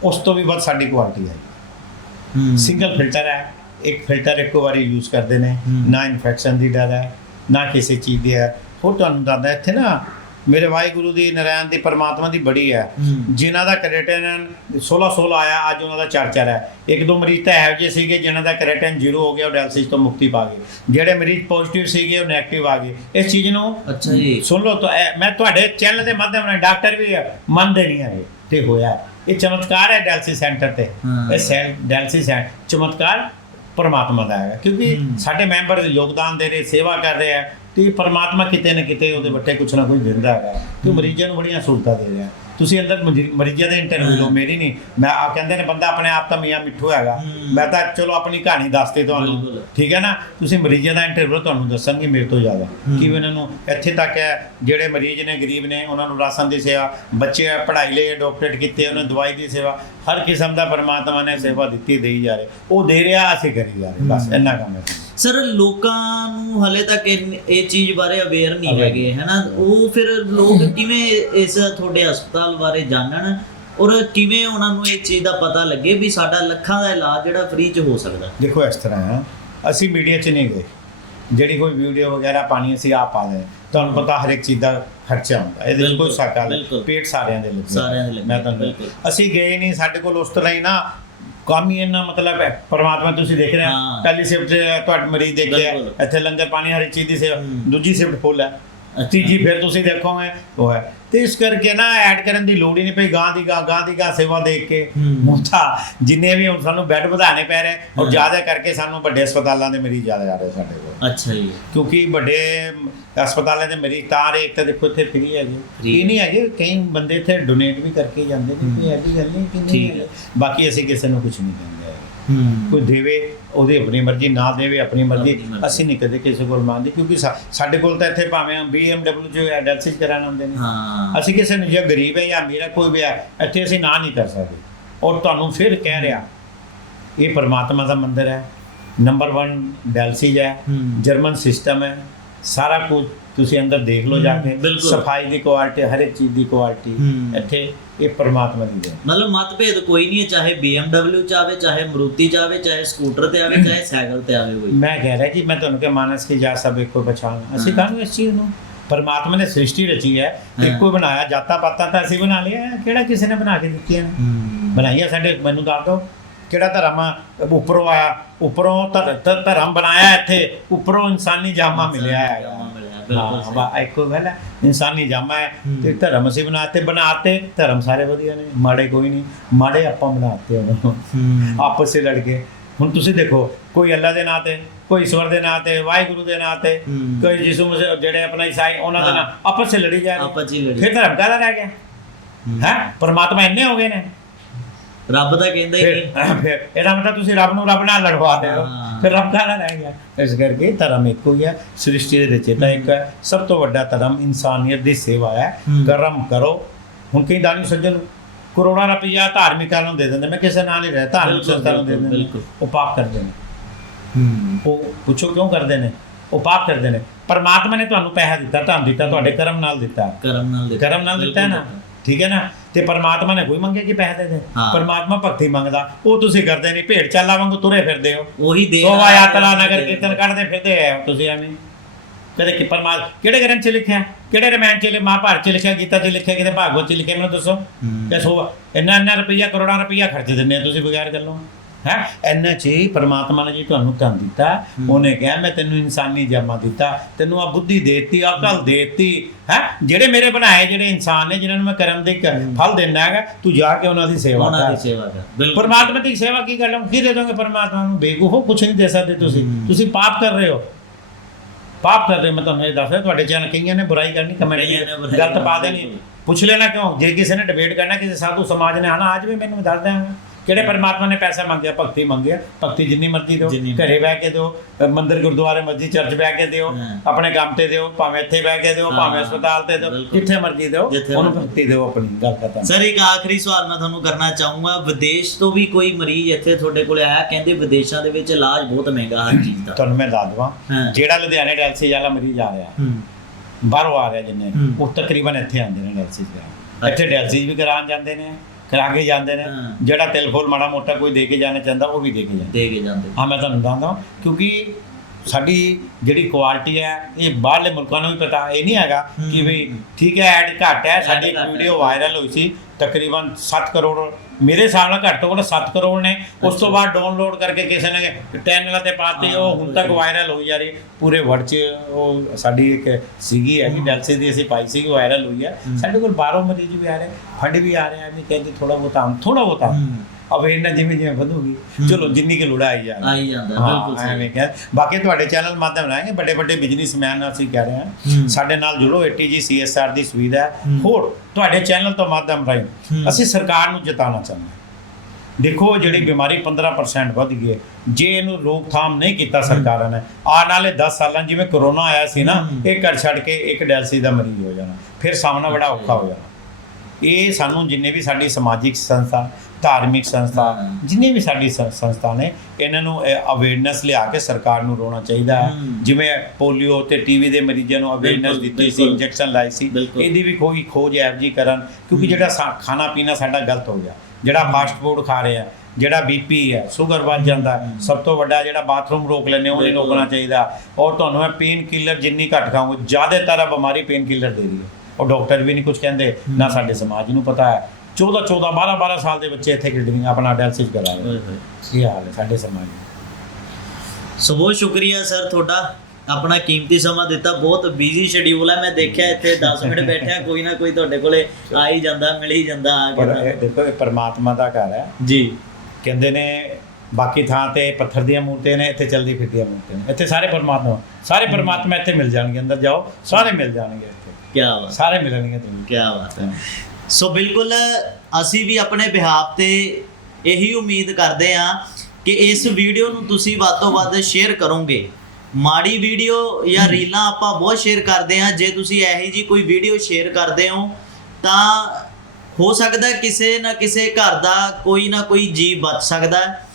ਉਸ ਤੋਂ ਵੀ ਵੱਧ ਸਾਡੀ ਕੁਆਲਿਟੀ ਹੈ। ਸਿੰਗਲ ਫਿਲਟਰ ਹੈ। ਇੱਕ ਫਿਲਟਰ ਇੱਕੋ ਵਾਰੀ ਯੂਜ਼ ਕਰਦੇ ਨੇ। ਨਾ ਇਨਫੈਕਸ਼ਨ ਦੀ ਡਰ ਹੈ। ਨਾ ਕਿਸੇ ਚੀਜ਼ ਦੀ ਹੈ। ਹੋਰ ਤੁਹਾਨੂੰ ਦੱਸਦਾ ਇੱਥੇ ਨਾ ਮੇਰੇ ਵਾਹਿਗੁਰੂ ਦੀ ਨਰਾਇਣ ਦੀ ਪਰਮਾਤਮਾ ਦੀ ਬੜੀ ਹੈ। ਜਿਨ੍ਹਾਂ ਦਾ ਕ੍ਰੈਟਿਨ 16 16 ਆਇਆ ਅੱਜ ਉਹਨਾਂ ਦਾ 4 ਹੈ। ਇੱਕ ਦੋ ਮਰੀਜ਼ ਤਾਂ ਇਹੋ ਜਿਹੇ ਸੀਗੇ ਜਿਨ੍ਹਾਂ ਦਾ ਕ੍ਰੈਟਿਨ ਜ਼ੀਰੋ ਹੋ ਗਿਆ ਉਹ ਡਾਇਲਿਸਿਸ ਤੋਂ ਮੁਕਤੀ ਪਾ ਗਏ। ਜਿਹੜੇ ਮਰੀਜ਼ ਪੋਜ਼ਿਟਿਵ ਸੀਗੇ ਉਹ ਨੈਗੇਟਿਵ ਆ ਗਏ। ਇਸ ਚੀਜ਼ ਨੂੰ ਅੱਛਾ ਜੀ। ਸੁਣ ਲਓ ਤਾਂ ਮੈਂ ਤੁਹਾਡੇ ਚੈਨਲ ਦੇ ਮਾਧਿਅਮ ਨਾਲ ਡਾਕਟਰ ਵੀ ਮੰਨਦੇ ਨਹੀਂ ਹੈਗੇ ਤੇ ਹੋਇਆ। ਇਹ ਚਮਤਕਾਰ ਹੈ ਡਾਇਲਿਸਿਸ ਸੈਂਟਰ ਤੇ। ਇਹ ਸੈਲ ਡਾਇਲਿਸਿਸ ਹੈ। ਚਮਤਕਾਰ ਪਰਮਾਤਮਾ ਦਾ ਹੈਗਾ ਕਿਉਂਕਿ। ਸਾਡੇ ਮੈਂਬਰ ਯੋਗਦਾਨ ਦੇ ਰਹੇ ਸੇਵਾ ਕਰ ਰਹੇ ਆ ਤੇ ਪਰਮਾਤਮਾ ਕਿਤੇ ਨਾ ਕਿਤੇ ਉਹਦੇ ਵੱਟੇ ਕੁਛ ਨਾ ਕੁਛ ਦਿੰਦਾ ਹੈਗਾ ਕਿ ਮਰੀਜ਼ਾਂ ਨੂੰ ਬੜੀਆਂ ਸਹੂਲਤਾਂ ਦੇ ਰਿਹਾ ਤੁਸੀਂ ਅੰਦਰ ਮਰੀ- ਮਰੀਜ਼ਾਂ ਦੇ ਇੰਟਰਵਿਊ ਲਓ। ਮੇਰੀ ਨਹੀਂ ਮੈਂ ਆ ਕਹਿੰਦੇ ਨੇ ਬੰਦਾ ਆਪਣੇ ਆਪ ਤਾਂ ਮੀਆਂ ਮਿੱਠੂ ਹੈਗਾ। ਮੈਂ ਤਾਂ ਚਲੋ ਆਪਣੀ ਕਹਾਣੀ ਦੱਸਦੇ ਤੁਹਾਨੂੰ। ਠੀਕ ਹੈ ਨਾ ਤੁਸੀਂ ਮਰੀਜ਼ਾਂ ਦਾ ਇੰਟਰਵਿਊ ਤੁਹਾਨੂੰ ਦੱਸਣਗੇ ਮੇਰੇ ਤੋਂ ਜ਼ਿਆਦਾ। ਕਿ ਉਹਨਾਂ ਨੂੰ ਇੱਥੇ ਤੱਕ ਹੈ ਜਿਹੜੇ ਮਰੀਜ਼ ਨੇ ਗਰੀਬ ਨੇ ਉਹਨਾਂ ਨੂੰ ਰਾਸ਼ਨ ਦੀ ਸੇਵਾ ਬੱਚੇ ਪੜ੍ਹਾਈ ਲਈ ਡਾਕਟਰੇਟ ਕੀਤੇ ਉਹਨਾਂ ਨੂੰ ਦਵਾਈ ਦੀ ਸੇਵਾ ਹਰ ਕਿਸਮ ਦਾ ਪਰਮਾਤਮਾ ਨੇ ਸੇਵਾ ਦਿੱਤੀ ਦੇਈ ਜਾ ਰਹੇ ਉਹ ਦੇ ਰਿਹਾ ਅਸੀਂ ਕਰੀ ਜਾ ਰਹੇ ਬਸ। ਇੰਨਾ ਕੰਮ ਹੈ ਸਰ ਲੋਕਾਂ ਨੂੰ ਹਲੇ ਤੱਕ ਇਹ ਚੀਜ਼ ਬਾਰੇ ਅਵੇਅਰ ਨਹੀਂ ਹੈਗੇ ਹੈਨਾ? ਉਹ ਫਿਰ ਲੋਕ ਕਿਵੇਂ ਇਸ ਤੁਹਾਡੇ ਹਸਪਤਾਲ ਬਾਰੇ ਜਾਣਨ ਔਰ ਕਿਵੇਂ ਉਹਨਾਂ ਨੂੰ ਇਹ ਚੀਜ਼ ਦਾ ਪਤਾ ਲੱਗੇ ਵੀ ਸਾਡਾ ਲੱਖਾਂ ਦਾ ਇਲਾਜ ਜਿਹੜਾ ਫ੍ਰੀ ਚ ਹੋ ਸਕਦਾ? ਦੇਖੋ ਇਸ ਤਰ੍ਹਾਂ ਹੈ ਅਸੀਂ ਮੀਡੀਆ 'ਚ ਨਹੀਂ ਗਏ। ਜਿਹੜੀ ਕੋਈ ਵੀਡੀਓ ਵਗੈਰਾ ਪਾਣੀ ਅਸੀਂ ਆਪ ਪਾ ਦੇ ਤੁਹਾਨੂੰ ਪਤਾ ਹਰ ਇੱਕ ਚੀਜ਼ ਦਾ ਖਰਚਾ ਹੁੰਦਾ। ਇਹਦੇ 'ਚ ਕੋਈ ਸਾਕਾ ਬਿਲਕੁਲ। ਪੇਟ ਸਾਰਿਆਂ ਦੇ ਲੱਗਦਾ ਸਾਰਿਆਂ ਦੇ ਲੱਗਦਾ, ਮੈਂ ਤੁਹਾਨੂੰ। ਅਸੀਂ ਗਏ ਨਹੀਂ ਸਾਡੇ ਕੋਲ ਉਸ ਤਰ੍ਹਾਂ ਹੀ ਨਾ ਕੰਮ ਹੀ ਇੰਨਾ ਮਤਲਬ ਹੈ ਪਰਮਾਤਮਾ ਤੁਸੀਂ ਦੇਖ ਰਹੇ ਹੋ। ਪਹਿਲੀ ਸ਼ਿਫਟ ਤੁਹਾਡਾ ਮਰੀਜ਼ ਦੇਖਿਆ। ਇੱਥੇ ਲੰਗਰ ਪਾਣੀ ਹਰ ਚੀਜ਼ ਦੀ ਸੇਵਾ। ਦੂਜੀ ਸ਼ਿਫਟ ਫੁੱਲ ਹੈ। ਤੀਜੀ ਫਿਰ ਤੁਸੀਂ ਦੇਖੋਗੇ ਉਹ ਹੈ ਤੇ ਇਸ ਕਰਕੇ ਨਾ ਐਡ ਕਰਨ ਦੀ ਲੋੜ ਹੀ ਨਹੀਂ ਪਈ ਗਾਂ ਦੀ ਗਾਂ ਗਾਂ ਦੀ ਗਾਂ ਸੇਵਾ ਦੇਖ ਕੇ ਤਾਂ ਜਿੰਨੇ ਵੀ ਹੁਣ ਸਾਨੂੰ ਬੈੱਡ ਵਧਾਣੇ ਪੈ ਰਹੇ ਔਰ। ਜ਼ਿਆਦਾ ਕਰਕੇ ਸਾਨੂੰ ਵੱਡੇ ਹਸਪਤਾਲਾਂ ਦੇ ਮਰੀਜ਼ ਜ਼ਿਆਦਾ ਆ ਰਹੇ ਸਾਡੇ ਕੋਲ ਅੱਛਾ ਜੀ। ਕਿਉਂਕਿ ਵੱਡੇ ਹਸਪਤਾਲਾਂ ਦੇ ਮਰੀਜ਼ ਤਾਂ ਇੱਕ ਤਾਂ ਦੇਖੋ ਇੱਥੇ ਫ੍ਰੀ ਹੈਗੇ। ਇਹ ਨਹੀਂ ਹੈਗੇ ਕਈ ਬੰਦੇ ਇੱਥੇ ਡੋਨੇਟ ਵੀ ਕਰਕੇ ਜਾਂਦੇ ਨੇ ਕੋਈ ਐਸੀ ਗੱਲ ਨਹੀਂ ਕਿ ਨਹੀਂ। ਬਾਕੀ ਅਸੀਂ ਕਿਸੇ ਨੂੰ ਕੁਝ ਨਹੀਂ ਕਹਿੰਦੇ ਕੋਈ ਦੇਵੇ ਉਹਦੀ ਆਪਣੀ ਮਰਜ਼ੀ ਨਾ ਦੇਵੇ ਆਪਣੀ ਮਰਜ਼ੀ। ਅਸੀਂ ਨਹੀਂ ਕਦੇ ਕਿਸੇ ਕੋਲ ਮੰਗਦੇ ਕਿਉਂਕਿ ਸਾਡੇ ਕੋਲ ਤਾਂ ਇੱਥੇ ਭਾਵੇਂ BMW ਜੋ ਐਡਲਸਿਸ ਕਰਾਉਣ ਆਉਂਦੇ ਨੇ। ਹਾਂ। ਅਸੀਂ ਕਿਸੇ ਨੂੰ ਜੇ ਗਰੀਬ ਹੈ ਜਾਂ ਅਮੀਰ ਹੈ ਕੋਈ ਵੀ ਹੈ ਇੱਥੇ ਅਸੀਂ ਨਾ ਨਹੀਂ ਕਰ ਸਕਦੇ। ਔਰ ਤੁਹਾਨੂੰ ਫਿਰ ਕਹਿ ਰਿਹਾ ਇਹ ਪਰਮਾਤਮਾ ਦਾ ਮੰਦਿਰ ਹੈ। ਨੰਬਰ 1 ਡੈਲਸੀਜ ਹੈ। ਜਰਮਨ ਸਿਸਟਮ ਹੈ ਸਾਰਾ ਕੁਝ ਤੁਸੀਂ ਅੰਦਰ ਦੇਖ ਲਓ ਜਾ ਕੇ। ਸਫ਼ਾਈ ਦੀ ਕੁਆਲਿਟੀ ਹਰ ਇੱਕ ਚੀਜ਼ ਦੀ ਕੁਆਲਿਟੀ। ਇੱਥੇ ਇਹ ਪਰਮਾਤਮਾ ਦੀ ਦੇਣ ਮਤਲਬ ਮਤਭੇਦ ਕੋਈ ਨਹੀਂ ਹੈ ਚਾਹੇ BMW ਚ ਆਵੇ ਚਾਹੇ ਮਰੂਤੀ ਚ ਆਵੇ ਚਾਹੇ ਸਕੂਟਰ ਤੇ ਆਵੇ ਚਾਹੇ ਸਾਈਕਲ ਤੇ ਆਵੇ ਕੋਈ ਮੈਂ ਕਹਿ ਰਿਹਾ ਕਿ ਮੈਂ ਤੁਹਾਨੂੰ ਕਿ ਮਾਨਸ ਕੀ ਜਾ ਸਭ ਇੱਕੋ ਪਛਾਣ ਅਸੀਂ। ਕਾਹਨੂੰ ਇਸ ਚੀਜ਼ ਨੂੰ ਪਰਮਾਤਮਾ ਨੇ ਸ੍ਰਿਸ਼ਟੀ ਰਚੀ ਹੈ। ਇੱਕੋ ਬਣਾਇਆ ਜਾਤਾ ਪਾਤਾ ਤਾਂ ਅਸੀਂ ਬਣਾ ਲਿਆ। ਕਿਹੜਾ ਕਿਸੇ ਨੇ ਬਣਾ ਕੇ ਦਿੱਤੀਆਂ ਬਣਾਈਆਂ ਸਾਡੇ ਮੈਨੂੰ ਦੱਸ ਦਿਓ ਕਿਹੜਾ ਧਰਮ ਆ, ਉੱਪਰੋਂ ਆਇਆ ਉੱਪਰੋਂ ਧਰ- ਧਰ- ਧਰਮ ਬਣਾਇਆ ਇੱਥੇ ਉੱਪਰੋਂ ਇਨਸਾਨੀ ਜਾਮਾ ਮਿਲਿਆ ਹੈ। ਬਿਲਕੁਲ ਹਾਂ ਇੱਕੋ ਗੱਲ ਹੈ ਇਨਸਾਨੀ ਜਾਮਾ ਹੈ। ਤੇ ਧਰਮ ਅਸੀਂ ਬਣਾਤੇ ਬਣਾਤੇ ਧਰਮ ਸਾਰੇ ਵਧੀਆ ਨੇ ਮਾੜੇ ਕੋਈ ਨਹੀਂ ਮਾੜੇ ਆਪਾਂ ਬਣਾਤੇ ਉਹਨਾਂ ਆਪਸ ਵਿੱਚ ਲੜ ਕੇ ਹੁਣ ਤੁਸੀਂ ਦੇਖੋ ਕੋਈ ਅੱਲਾ ਦੇ ਨਾਂ ਤੇ ਕੋਈ ਈਸ਼ਵਰ ਦੇ ਨਾਂ ਤੇ ਵਾਹਿਗੁਰੂ ਦੇ ਨਾਂ ਤੇ। ਕੋਈ ਯਿਸੂ ਮਸੀਹ ਜਿਹੜੇ ਆਪਣਾ ਈਸਾਈ ਉਹਨਾਂ ਦੇ। ਨਾਂ ਆਪਸ ਵਿੱਚ ਲੜੀ ਜਾ ਰਹੇ ਆਪਸ 'ਚ ਹੀ ਲੜੀ। ਫਿਰ ਧਰਮ ਕਾਹਦਾ ਰਹਿ ਗਿਆ। ਹੈ? ਪਰਮਾਤਮਾ ਇੰਨੇ ਹੋ ਗਏ ਨੇ। ਰੱਬ ਤਾਂ ਕਹਿੰਦਾ ਹੀ ਨਹੀਂ। ਫਿਰ ਇਹਦਾ ਮਤਲਬ ਤੁਸੀਂ ਰੱਬ ਨੂੰ ਰੱਬ ਨਾਲ ਲੜਵਾ ਰਹੇ ਹੋ। ਹਾਂ। ਫਿਰ ਰੱਬ ਕਾਹਦਾ ਰਹਿ ਗਿਆ ਇਸ ਕਰਕੇ ਧਰਮ ਇੱਕੋ ਹੀ ਹੈ ਸ੍ਰਿਸ਼ਟੀ ਦੇ ਰਚੇਤਾ ਇੱਕ ਹੈ। ਸਭ ਤੋਂ ਵੱਡਾ ਧਰਮ ਇਨਸਾਨੀਅਤ ਦੀ ਸੇਵਾ ਹੈ। ਕਰਮ ਕਰੋ। ਹੁਣ ਕਈ ਦਾਨੀ ਸੱਜਣ ਕਰੋੜਾਂ ਰੁਪਈਆ ਧਾਰਮਿਕਾਂ ਨੂੰ ਦੇ ਦਿੰਦੇ ਮੈਂ ਕਿਸੇ ਨਾਲ ਨਹੀਂ ਰਹਿ ਧਾਰਮਿਕ ਬਿਲਕੁਲ, ਸੰਸਥਾ ਨੂੰ ਦੇ ਬਿਲਕੁਲ, ਦਿੰਦੇ ਨੇ। ਬਿਲਕੁਲ। ਉਹ ਪਾਪ ਕਰਦੇ ਨੇ। ਹੂੰ। ਉਹ ਪੁੱਛੋ ਕਿਉਂ ਕਰਦੇ ਨੇ? ਉਹ ਪਾਪ ਕਰਦੇ ਨੇ। ਪਰਮਾਤਮਾ ਨੇ ਤੁਹਾਨੂੰ ਪੈਸਾ ਦਿੱਤਾ ਧਨ ਦਿੱਤਾ ਤੁਹਾਡੇ ਕਰਮ ਨਾਲ ਦਿੱਤਾ। ਕਰਮ ਨਾਲ ਦਿੱਤਾ। ਕਰਮ ਨਾਲ ਦਿੱਤਾ ਹੈ ਨਾ। ਬਿਲਕੁਲ ਠੀਕ ਹੈ ਨਾ? ਤੇ ਪਰਮਾਤਮਾ ਨੇ ਕੋਈ ਮੰਗੇ ਕਿ ਪੈਸੇ ਦੇ ਦੇ। ਪਰਮਾਤਮਾ ਭਗਤੀ ਮੰਗਦਾ। ਉਹ ਤੁਸੀਂ ਕਰਦੇ ਨਹੀਂ ਭੇਡ ਚਾਲਾ ਵਾਂਗੂ ਤੁਰੇ ਫਿਰਦੇ ਹੋ। ਉਹੀ ਦੇ ਸੋਵਾ ਯਾਤਰਾ ਨਗਰ ਕੀਰਤਨ ਕੱਢਦੇ ਫਿਰਦੇ ਆ ਤੁਸੀਂ ਐਵੇਂ। ਕਦੇ ਕਿ ਪਰਮਾਤਮਾ ਕਿਹੜੇ ਗ੍ਰੰਥ ਚ ਲਿਖਿਆ? ਕਿਹੜੇ ਰਮਾਇਣ ਚ ਲਿਖਿਆ? ਮਹਾਭਾਰਤ ਚ ਲਿਖਿਆ ਗੀਤਾ ਚ ਲਿਖਿਆ ਕਿਤੇ ਭਾਗਵਤ ਚ ਲਿਖਿਆ ਮੈਨੂੰ ਦੱਸੋ। ਕਿ ਸੋ ਇੰਨਾ ਇੰਨਾ ਰੁਪਈਆ ਕਰੋੜਾਂ ਰੁਪਈਆ ਖਰਚ ਦਿੰਦੇ ਆ ਤੁਸੀਂ ਬਗੈਰ ਗੱਲੋਂ। ਹੈ? ਚ ਹੀ ਪਰਮਾਤਮਾ ਨੇ ਜੀ ਤੁਹਾਨੂੰ ਧਨ ਦਿੱਤਾ। ਉਹਨੇ ਕਿਹਾ ਮੈਂ ਤੈਨੂੰ ਇਨਸਾਨੀ ਜਮਾ ਦਿੱਤਾ। ਤੈਨੂੰ ਆ ਬੁੱਧੀ ਦੇਤੀ ਅਕਲ ਦੇਤੀ ਹੈ? ਜਿਹੜੇ ਮੇਰੇ ਬਣਾਏ ਜਿਹੜੇ ਇਨਸਾਨ ਨੇ ਜਿਨ੍ਹਾਂ ਨੂੰ ਮੈਂ ਕਰਮ ਦੇ ਫਲ ਦੇਣਾ ਹੈਗਾ ਤੂੰ ਜਾ ਕੇ ਉਹਨਾਂ ਦੀ ਸੇਵਾ ਉਹਨਾਂ ਕਰ। ਦੀ ਸੇਵਾ ਕਰ। ਬਿਲਕੁਲ। ਪਰਮਾਤਮਾ ਦੀ ਸੇਵਾ ਕੀ ਕਰ ਲਓ ਕੀ ਦੇ ਦੋਗੇ ਪਰਮਾਤਮਾ ਨੂੰ? ਬੇਗੂਫੋ ਕੁਛ ਨਹੀਂ ਦੇ ਸਕਦੇ ਤੁਸੀਂ। ਤੁਸੀਂ ਪਾਪ ਕਰ ਰਹੇ ਹੋ। ਪਾਪ ਕਰ ਰਹੇ ਮੈਂ ਤੁਹਾਨੂੰ ਇਹ ਦੱਸ ਰਿਹਾ ਤੁਹਾਡੇ ਚੈਨਲ ਕਈਆਂ ਨੇ ਬੁਰਾਈ ਕਰਨੀ ਕਮੈਂਟ ਗਲਤ ਪਾ ਦੇਣੀ। ਪੁੱਛ ਲੈਣਾ ਕਿਉਂ? ਜੇ ਕਿਸੇ ਨੇ ਡਿਬੇਟ ਕਰਨਾ ਕਿਸੇ ਸਾਧੂ ਸਮਾਜ ਨੇ ਆਣਾ ਅੱਜ ਵੀ ਮੈਨੂੰ ਦੱਸ ਦਿਆਂਗਾ। ਕਿਹੜੇ ਪਰਮਾਤਮਾ ਨੇ ਪੈਸਾ ਮੰਗਿਆ? ਭਗਤੀ ਮੰਗਿਆ। ਭਗਤੀ ਜਿੰਨੀ ਮਰਜ਼ੀ ਦਿਓ। ਘਰੇ ਬਹਿ ਕੇ ਦਿਓ। ਮੰਦਿਰ ਗੁਰਦੁਆਰੇ ਮਸਜਿਦ ਚਰਚ ਬਹਿ ਕੇ ਦਿਓ। ਆਪਣੇ ਕੰਮ ਤੇ ਦਿਓ। ਭਾਵੇਂ ਇੱਥੇ ਬਹਿ ਕੇ ਦਿਓ ਭਾਵੇਂ ਹਸਪਤਾਲ ਤੇ ਦਿਓ। ਜਿੱਥੇ ਮਰਜ਼ੀ ਦਿਓ ਉਹਨੂੰ। ਭਗਤੀ ਦਿਓ ਆਪਣੀ। ਗੱਲ ਖਤਮ। ਸਰ ਇੱਕ ਆਖਰੀ ਸਵਾਲ ਮੈਂ ਤੁਹਾਨੂੰ ਕਰਨਾ ਚਾਹੂੰਗਾ। ਵਿਦੇਸ਼ ਤੋਂ ਵੀ ਕੋਈ ਮਰੀਜ਼ ਇੱਥੇ ਤੁਹਾਡੇ ਕੋਲ ਆਇਆ? ਕਹਿੰਦੇ ਵਿਦੇਸ਼ਾਂ ਦੇ ਵਿੱਚ ਇਲਾਜ ਬਹੁਤ ਮਹਿੰਗਾ ਹਰ ਚੀਜ਼ ਦਾ। ਤੁਹਾਨੂੰ ਮੈਂ ਦੱਸ ਦਵਾਂ। ਜਿਹੜਾ ਲੁਧਿਆਣੇ ਡੈਲਸੀ ਵਾਲਾ ਮਰੀਜ਼ ਆ ਰਿਹਾ ਬਾਹਰੋਂ ਆ ਰਿਹਾ ਜਿੰਨੇ। ਉਹ ਤਕਰੀਬਨ ਇੱਥੇ ਆਉਂਦੇ ਨੇ ਡੈਲਸਿਸ ਕਰਾਉਣ ਇੱਥੇ ਡੈਲਸਿਸ ਵੀ ਕਰਾਉਣ ਜਾਂਦੇ ਨੇ। ਕਰਾ ਕੇ ਜਾਂਦੇ ਨੇ ਹਾਂ। ਜਿਹੜਾ ਟੈਲੀਫੋਨ ਮਾੜਾ ਮੋਟਾ ਕੋਈ ਦੇ ਕੇ ਜਾਣਾ ਚਾਹੁੰਦਾ ਉਹ ਵੀ ਦੇ ਕੇ ਜਾਂਦਾ ਦੇ ਕੇ ਜਾਂਦੇ ਹਾਂ ਮੈਂ ਤੁਹਾਨੂੰ ਦੱਸਦਾ ਕਿਉਂਕਿ ਸਾਡੀ ਜਿਹੜੀ ਕੁਆਲਿਟੀ ਹੈ ਇਹ ਬਾਹਰਲੇ ਮੁਲਕਾਂ ਨੂੰ ਵੀ ਪਤਾ ਇਹ ਨਹੀਂ ਹੈਗਾ ਕਿ। ਵੀ ਠੀਕ ਹੈ ਐਡ ਘੱਟ ਹੈ ਸਾਡੀ ਇੱਕ। ਵੀਡੀਓ ਵਾਇਰਲ ਹੋਈ ਸੀ ਤਕਰੀਬਨ 7 ਕਰੋੜ ਮੇਰੇ ਹਿਸਾਬ ਨਾਲ ਘੱਟ ਤੋਂ ਘੱਟ 7 ਕਰੋੜ ਨੇ। ਉਸ ਤੋਂ ਬਾਅਦ ਡਾਊਨਲੋਡ ਕਰਕੇ ਕਿਸੇ ਨੇ ਚੈਨਲ ਤੇ ਪਾਤੀ ਉਹ ਹੁਣ ਤੱਕ ਵਾਇਰਲ ਹੋਈ ਜਾ ਰਹੀ ਪੂਰੇ ਵਰਡ 'ਚ ਉਹ ਸਾਡੀ ਇੱਕ ਸੀਗੀ ਹੈ। ਕਿ ਡੈਲਸੀ ਦੀ ਅਸੀਂ ਪਾਈ ਸੀ ਵਾਇਰਲ ਹੋਈ ਹੈ। ਸਾਡੇ ਕੋਲ ਬਾਹਰੋਂ ਮਰੀਜ਼ ਵੀ ਆ ਰਹੇ ਫੰਡ ਵੀ ਆ ਰਹੇ ਆ ਵੀ ਕਹਿੰਦੇ ਥੋੜਾ ਬਹੁਤਾ ਥੋੜਾ ਬਹੁਤਾ। ਹੂੰ। ਅਵੇਅਰਨੈਸ ਜਿਵੇਂ ਜਿਵੇਂ ਵਧੂਗੀ ਚਲੋ ਜਿੰਨੀ ਕਿ ਲੋੜ ਆਈ ਜਾ ਆਈ ਜਾਂਦਾ ਬਿਲਕੁਲ ਸਹੀ। ਐਵੇਂ ਕਹਿ। ਬਾਕੀ ਤੁਹਾਡੇ ਚੈਨਲ ਮਾਧਿਅਮ ਰਾਹੀਂ ਵੱਡੇ ਵੱਡੇ ਬਿਜ਼ਨਸਮੈਨ ਅਸੀਂ ਕਹਿ ਰਹੇ ਹਾਂ। ਸਾਡੇ ਨਾਲ ਜੁੜੋ ATG CSR ਦੀ ਸੁਵਿਧਾ ਹੈ। ਹੋਰ ਤੁਹਾਡੇ ਚੈਨਲ ਤੋਂ ਮਾਧਿਅਮ ਰਾਹੀਂ। ਅਸੀਂ ਸਰਕਾਰ ਨੂੰ ਜਿਤਾਉਣਾ ਚਾਹੁੰਦੇ ਹਾਂ। ਦੇਖੋ ਜਿਹੜੀ ਬਿਮਾਰੀ 15% ਵਧ ਗਈ ਹੈ ਜੇ ਇਹਨੂੰ ਰੋਕਥਾਮ ਨਹੀਂ ਕੀਤਾ ਸਰਕਾਰਾਂ ਨੇ ਆਉਣ ਵਾਲੇ 10 ਸਾਲਾਂ ਜਿਵੇਂ ਕਰੋਨਾ ਆਇਆ ਸੀ ਨਾ। ਇਹ ਘਰ ਛੱਡ ਕੇ ਇੱਕ ਡੈਲਸੀ ਦਾ ਮਰੀਜ਼ ਹੋ ਜਾਣਾ। ਫਿਰ ਸਾਹਮਣਾ ਬੜਾ ਔਖਾ ਹੋ ਜਾਣਾ। ਇਹ ਸਾਨੂੰ ਜਿੰਨੇ ਵੀ ਸਾਡੀ ਸਮਾਜਿਕ ਸੰਸਥਾ ਧਾਰਮਿਕ ਸੰਸਥਾ। ਜਿੰਨੇ ਵੀ ਸਾਡੀ ਸੰਸਥਾ ਨੇ ਇਹਨਾਂ ਨੂੰ ਅਵੇਅਰਨੈਸ ਲਿਆ ਕੇ ਸਰਕਾਰ ਨੂੰ ਰੋਣਾ ਚਾਹੀਦਾ ਹੈ। ਜਿਵੇਂ ਪੋਲੀਓ ਤੇ ਟੀਵੀ ਦੇ ਮਰੀਜ਼ਾਂ ਨੂੰ ਅਵੇਅਰਨੈਸ ਦਿੱਤੀ ਸੀ। ਇੰਜੈਕਸ਼ਨ ਲਾਈ ਸੀ। ਇਹਦੀ ਵੀ ਕੋਈ ਖੋਜ ਐਪ ਜੀ ਕਰਨ ਕਿਉਂਕਿ ਜਿਹੜਾ ਖਾਣਾ ਪੀਣਾ ਸਾਡਾ ਗਲਤ ਹੋ ਗਿਆ ਜਿਹੜਾ ਫਾਸਟ ਫੂਡ ਖਾ ਰਹੇ ਜਿਹੜਾ ਬੀਪੀ ਹੈ ਸ਼ੂਗਰ ਵੱਧ ਜਾਂਦਾ ਸਭ ਤੋਂ ਵੱਡਾ ਜਿਹੜਾ ਬਾਥਰੂਮ ਰੋਕ ਲੈਂਦੇ ਉਹ ਨਹੀਂ। ਰੋਕਣਾ ਚਾਹੀਦਾ ਔਰ ਤੁਹਾਨੂੰ ਮੈਂ ਪੇਨ ਕਿਲਰ ਜਿੰਨੀ ਘੱਟ ਖਾਓਗੇ ਜ਼ਿਆਦਾਤਰ ਬਿਮਾਰੀ ਪੇਨ ਕਿਲਰ ਦੇ ਰਹੀ ਹੈ ਉਹ ਡਾਕਟਰ ਵੀ ਨਹੀਂ ਕੁਝ ਕਹਿੰਦੇ ਨਾ ਸਾਡੇ ਸਮਾਜ ਨੂੰ ਪਤਾ ਹੈ 14 14 12 12 ਸਾਲ ਦੇ ਬੱਚੇ ਇੱਥੇ ਕਿਡਨੀ ਆਪਣਾ ਡਾਇਲਸਿਸ ਕਰਾ ਰਹੇ ਇਹ ਹਾਲ ਹੈ ਸਾਡੇ ਸਮਾਜ ਦਾ ਸੋ ਬਹੁਤ ਸ਼ੁਕਰੀਆ ਸਰ ਤੁਹਾਡਾ ਆਪਣਾ ਕੀਮਤੀ ਸਮਾਂ ਦਿੱਤਾ ਬਹੁਤ ਬਿਜ਼ੀ ਸ਼ਡਿਊਲ ਹੈ ਮੈਂ ਦੇਖਿਆ ਇੱਥੇ 10 ਮਿੰਟ ਬੈਠਿਆ ਕੋਈ ਨਾ ਕੋਈ ਤੁਹਾਡੇ ਕੋਲੇ ਆ ਹੀ ਜਾਂਦਾ ਮਿਲ ਹੀ ਜਾਂਦਾ ਆ ਪਰ ਕੇ ਇਹ ਦੇਖੋ ਇਹ ਪਰਮਾਤਮਾ ਦਾ ਘਰ ਹੈ। ਜੀ। ਕਹਿੰਦੇ ਨੇ ਬਾਕੀ ਥਾਂ ਤੇ ਪੱਥਰ ਦੀਆਂ ਮੂਰਤੀਆਂ ਨੇ ਇੱਥੇ ਚਲਦੀ ਫਿਰਦੀਆਂ ਮੂਰਤੀਆਂ ਨੇ। ਇੱਥੇ ਸਾਰੇ ਪਰਮਾਤਮਾ ਸਾਰੇ ਪਰਮਾਤਮਾ ਇੱਥੇ ਮਿਲ ਜਾਣਗੇ ਅੰਦਰ ਜਾਓ ਸਾਰੇ ਮਿਲ ਜਾਣਗੇ ਇੱਥੇ। ਕੀ ਬਾਤ ਸਾਰੇ ਮਿਲਣਗੇ ਤੁਹਾਨੂੰ। ਕੀ ਬਾਤ ਹੈ। ਸੋ ਬਿਲਕੁਲ ਅਸੀਂ ਵੀ ਆਪਣੇ ਬਿਹਾਫ ਤੇ ਇਹੀ ਉਮੀਦ ਕਰਦੇ ਹਾਂ ਕਿ ਇਸ ਵੀਡੀਓ ਨੂੰ ਤੁਸੀਂ ਵੱਧ ਤੋਂ ਵੱਧ ਸ਼ੇਅਰ ਕਰੋਗੇ। ਮਾੜੀ ਵੀਡੀਓ ਜਾਂ ਰੀਲਾਂ ਆਪਾਂ ਬਹੁਤ ਸ਼ੇਅਰ ਕਰਦੇ ਹਾਂ। ਜੇ ਤੁਸੀਂ ਇਹੀ ਜੀ ਕੋਈ ਵੀਡੀਓ ਸ਼ੇਅਰ ਕਰਦੇ ਹੋ ਤਾਂ ਹੋ ਸਕਦਾ ਕਿਸੇ ਨਾ ਕਿਸੇ ਘਰ ਦਾ ਕੋਈ ਨਾ ਕੋਈ ਜੀ ਬਚ ਸਕਦਾ ਹੈ।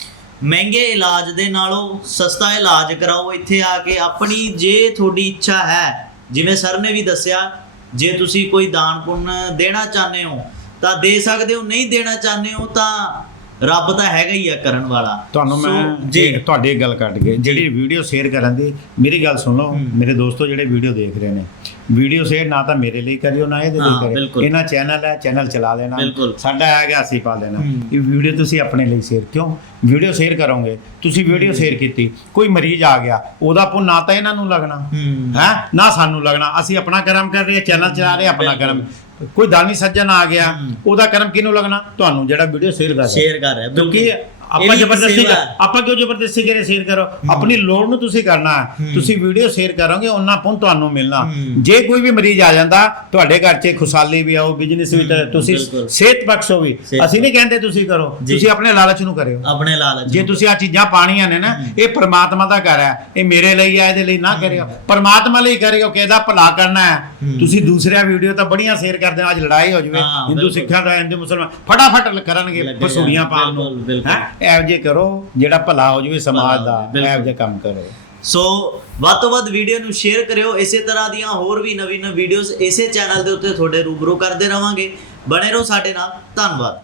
ਮਹਿੰਗੇ ਇਲਾਜ ਦੇ ਨਾਲੋਂ ਸਸਤਾ ਇਲਾਜ ਕਰਾਓ। ਇੱਥੇ ਆ ਕੇ ਆਪਣੀ ਜੇ ਤੁਹਾਡੀ ਇੱਛਾ ਹੈ ਜਿਵੇਂ ਸਰ ਨੇ ਵੀ ਦੱਸਿਆ ਜੇ ਤੁਸੀਂ ਕੋਈ ਦਾਨ ਪੁੰਨ ਦੇਣਾ ਚਾਹੁੰਦੇ ਹੋ ਤਾਂ ਦੇ ਸਕਦੇ ਹੋ ਨਹੀਂ ਦੇਣਾ ਚਾਹੁੰਦੇ ਹੋ ਤਾਂ ਰੱਬ ਤਾਂ ਹੈਗਾ ਹੀ ਆ ਕਰਨ ਵਾਲਾ। ਤੁਹਾਨੂੰ ਮੈਂ ਜੀ। ਤੁਹਾਡੀ ਗੱਲ ਕੱਟ ਕੇ ਜਿਹੜੀ ਵੀਡੀਓ ਸ਼ੇਅਰ ਕਰਨ ਦੀ ਮੇਰੀ ਗੱਲ ਸੁਣ ਲਓ। ਮੇਰੇ ਦੋਸਤੋ ਜਿਹੜੇ ਵੀਡੀਓ ਦੇਖ ਰਹੇ ਨੇ ਵੀਡੀਓ ਸ਼ੇਅਰ ਨਾ ਤਾਂ ਮੇਰੇ ਲਈ ਕਰਿਓ ਨਾ ਇਹਦੇ ਹਾਂ, ਲਈ ਕਰਿਓ। ਬਿਲਕੁਲ। ਇਹਨਾਂ ਚੈਨਲ ਹੈ ਚੈਨਲ ਚਲਾ ਲੈਣਾ। ਬਿਲਕੁਲ। ਸਾਡਾ ਹੈਗਾ ਅਸੀਂ ਪਾ ਦੇਣਾ। ਹੂੰ। ਇਹ ਵੀਡੀਓ ਤੁਸੀਂ ਆਪਣੇ ਲਈ ਸ਼ੇਅਰ ਕਿਉਂ? ਵੀਡੀਓ ਸ਼ੇਅਰ ਕਰੋਗੇ ਤੁਸੀਂ ਵੀਡੀਓ ਸ਼ੇਅਰ ਕੀਤੀ ਕੋਈ ਮਰੀਜ਼ ਆ ਗਿਆ ਉਹਦਾ ਪੁੰਨ ਨਾ ਤਾਂ ਇਹਨਾਂ ਨੂੰ ਲੱਗਣਾ। ਹੂੰ। ਹੈ? ਨਾ ਸਾਨੂੰ ਲੱਗਣਾ। ਅਸੀਂ ਆਪਣਾ ਕਰਮ ਕਰ ਰਹੇ ਹਾਂ ਚੈਨਲ ਚਲਾ ਰਹੇ ਹਾਂ ਆਪਣਾ ਕਰਮ। ਕੋਈ ਦਾਨੀ ਸੱਜਣ ਆ ਗਿਆ। ਉਹਦਾ ਕਰਮ ਕਿਹਨੂੰ ਲੱਗਣਾ? ਤੁਹਾਨੂੰ ਜਿਹੜਾ ਵੀਡੀਓ ਸ਼ੇਅਰ ਕਰ ਰਿਹਾ। ਸ਼ੇਅਰ ਕਰ ਰਿਹਾ ਕਿਉਂਕਿ ਆਪਾਂ ਜ਼ਬਰਦਸਤੀ। ਆਪਾਂ ਕਿਉਂ ਜ਼ਬਰਦਸਤੀ ਕਰੇ ਸ਼ੇਅਰ ਕਰੋ ਆਪਣੀ ਲੋੜ ਨੂੰ ਤੁਸੀਂ ਕਰਨਾ। ਤੁਸੀਂ ਵੀਡੀਓ ਸ਼ੇਅਰ ਕਰੋਗੇ ਉਹਨਾਂ ਪੁੰਨ ਤੁਹਾਨੂੰ ਮਿਲਣਾ। ਜੇ ਕੋਈ ਵੀ ਮਰੀਜ਼ ਆ ਜਾਂਦਾ ਤੁਹਾਡੇ ਘਰ 'ਚ ਖੁਸ਼ਹਾਲੀ ਵੀ ਆਓ ਬਿਜ਼ਨਸ ਵੀ ਤੁਸੀਂ। ਸਿਹਤ ਬਖਸ਼ੋ ਵੀ ਅਸੀਂ ਨਹੀਂ ਕਹਿੰਦੇ ਤੁਸੀਂ ਕਰੋ। ਤੁਸੀਂ ਆਪਣੇ ਲਾਲਚ ਨੂੰ ਕਰਿਓ ਆਪਣੇ ਲਾਲਚ ਜੇ। ਤੁਸੀਂ ਆ ਚੀਜ਼ਾਂ ਪਾਣੀਆਂ ਨੇ ਨਾ ਇਹ ਪ੍ਰਮਾਤਮਾ ਦਾ ਘਰ ਹੈ ਇਹ ਮੇਰੇ ਲਈ ਹੈ ਇਹਦੇ ਲਈ ਨਾ ਕਰਿਓ ਪ੍ਰਮਾਤਮਾ ਲਈ ਕਰਿਓ ਕਿ ਇਹਦਾ ਭਲਾ ਕਰਨਾ ਹੈ। ਤੁਸੀਂ ਦੂਸਰਿਆਂ ਵੀਡੀਓ ਤਾਂ ਬੜੀਆਂ ਸ਼ੇਅਰ ਕਰਦੇ ਹੋ ਅੱਜ ਲੜਾਈ ਹੋ ਜਵੇ ਹਿੰਦੂ। ਸਿੱਖਾਂ ਦਾ ਹਿੰਦੂ ਮੁਸਲਮਾਨ ਫਟਾਫਟ ਕਰਨਗੇ। ਫਸੂੜੀਆਂ ਪਾਉਣ ਨੂੰ। ਹੈਂ? ਇਹੋ ਜਿਹੇ ਕਰੋ ਜਿਹੜਾ ਭਲਾ ਹੋ ਜਵੇ ਸਮਾਜ ਦਾ। ਇਹੋ ਜਿਹੇ ਕੰਮ ਕਰੋ। ਸੋ ਵੱਧ ਤੋਂ ਵੱਧ ਵੀਡੀਓ ਨੂੰ ਸ਼ੇਅਰ ਕਰਿਓ ਇਸੇ ਤਰ੍ਹਾਂ ਦੀਆਂ ਹੋਰ ਵੀ ਨਵੀਂ ਨਵੀਂ ਵੀਡੀਓਜ਼ ਇਸੇ ਚੈਨਲ ਦੇ ਉੱਤੇ ਤੁਹਾਡੇ ਰੂਬਰੂ ਕਰਦੇ ਰਵਾਂਗੇ। ਬਣੇ ਰਹੋ ਸਾਡੇ ਨਾਲ ਧੰਨਵਾਦ।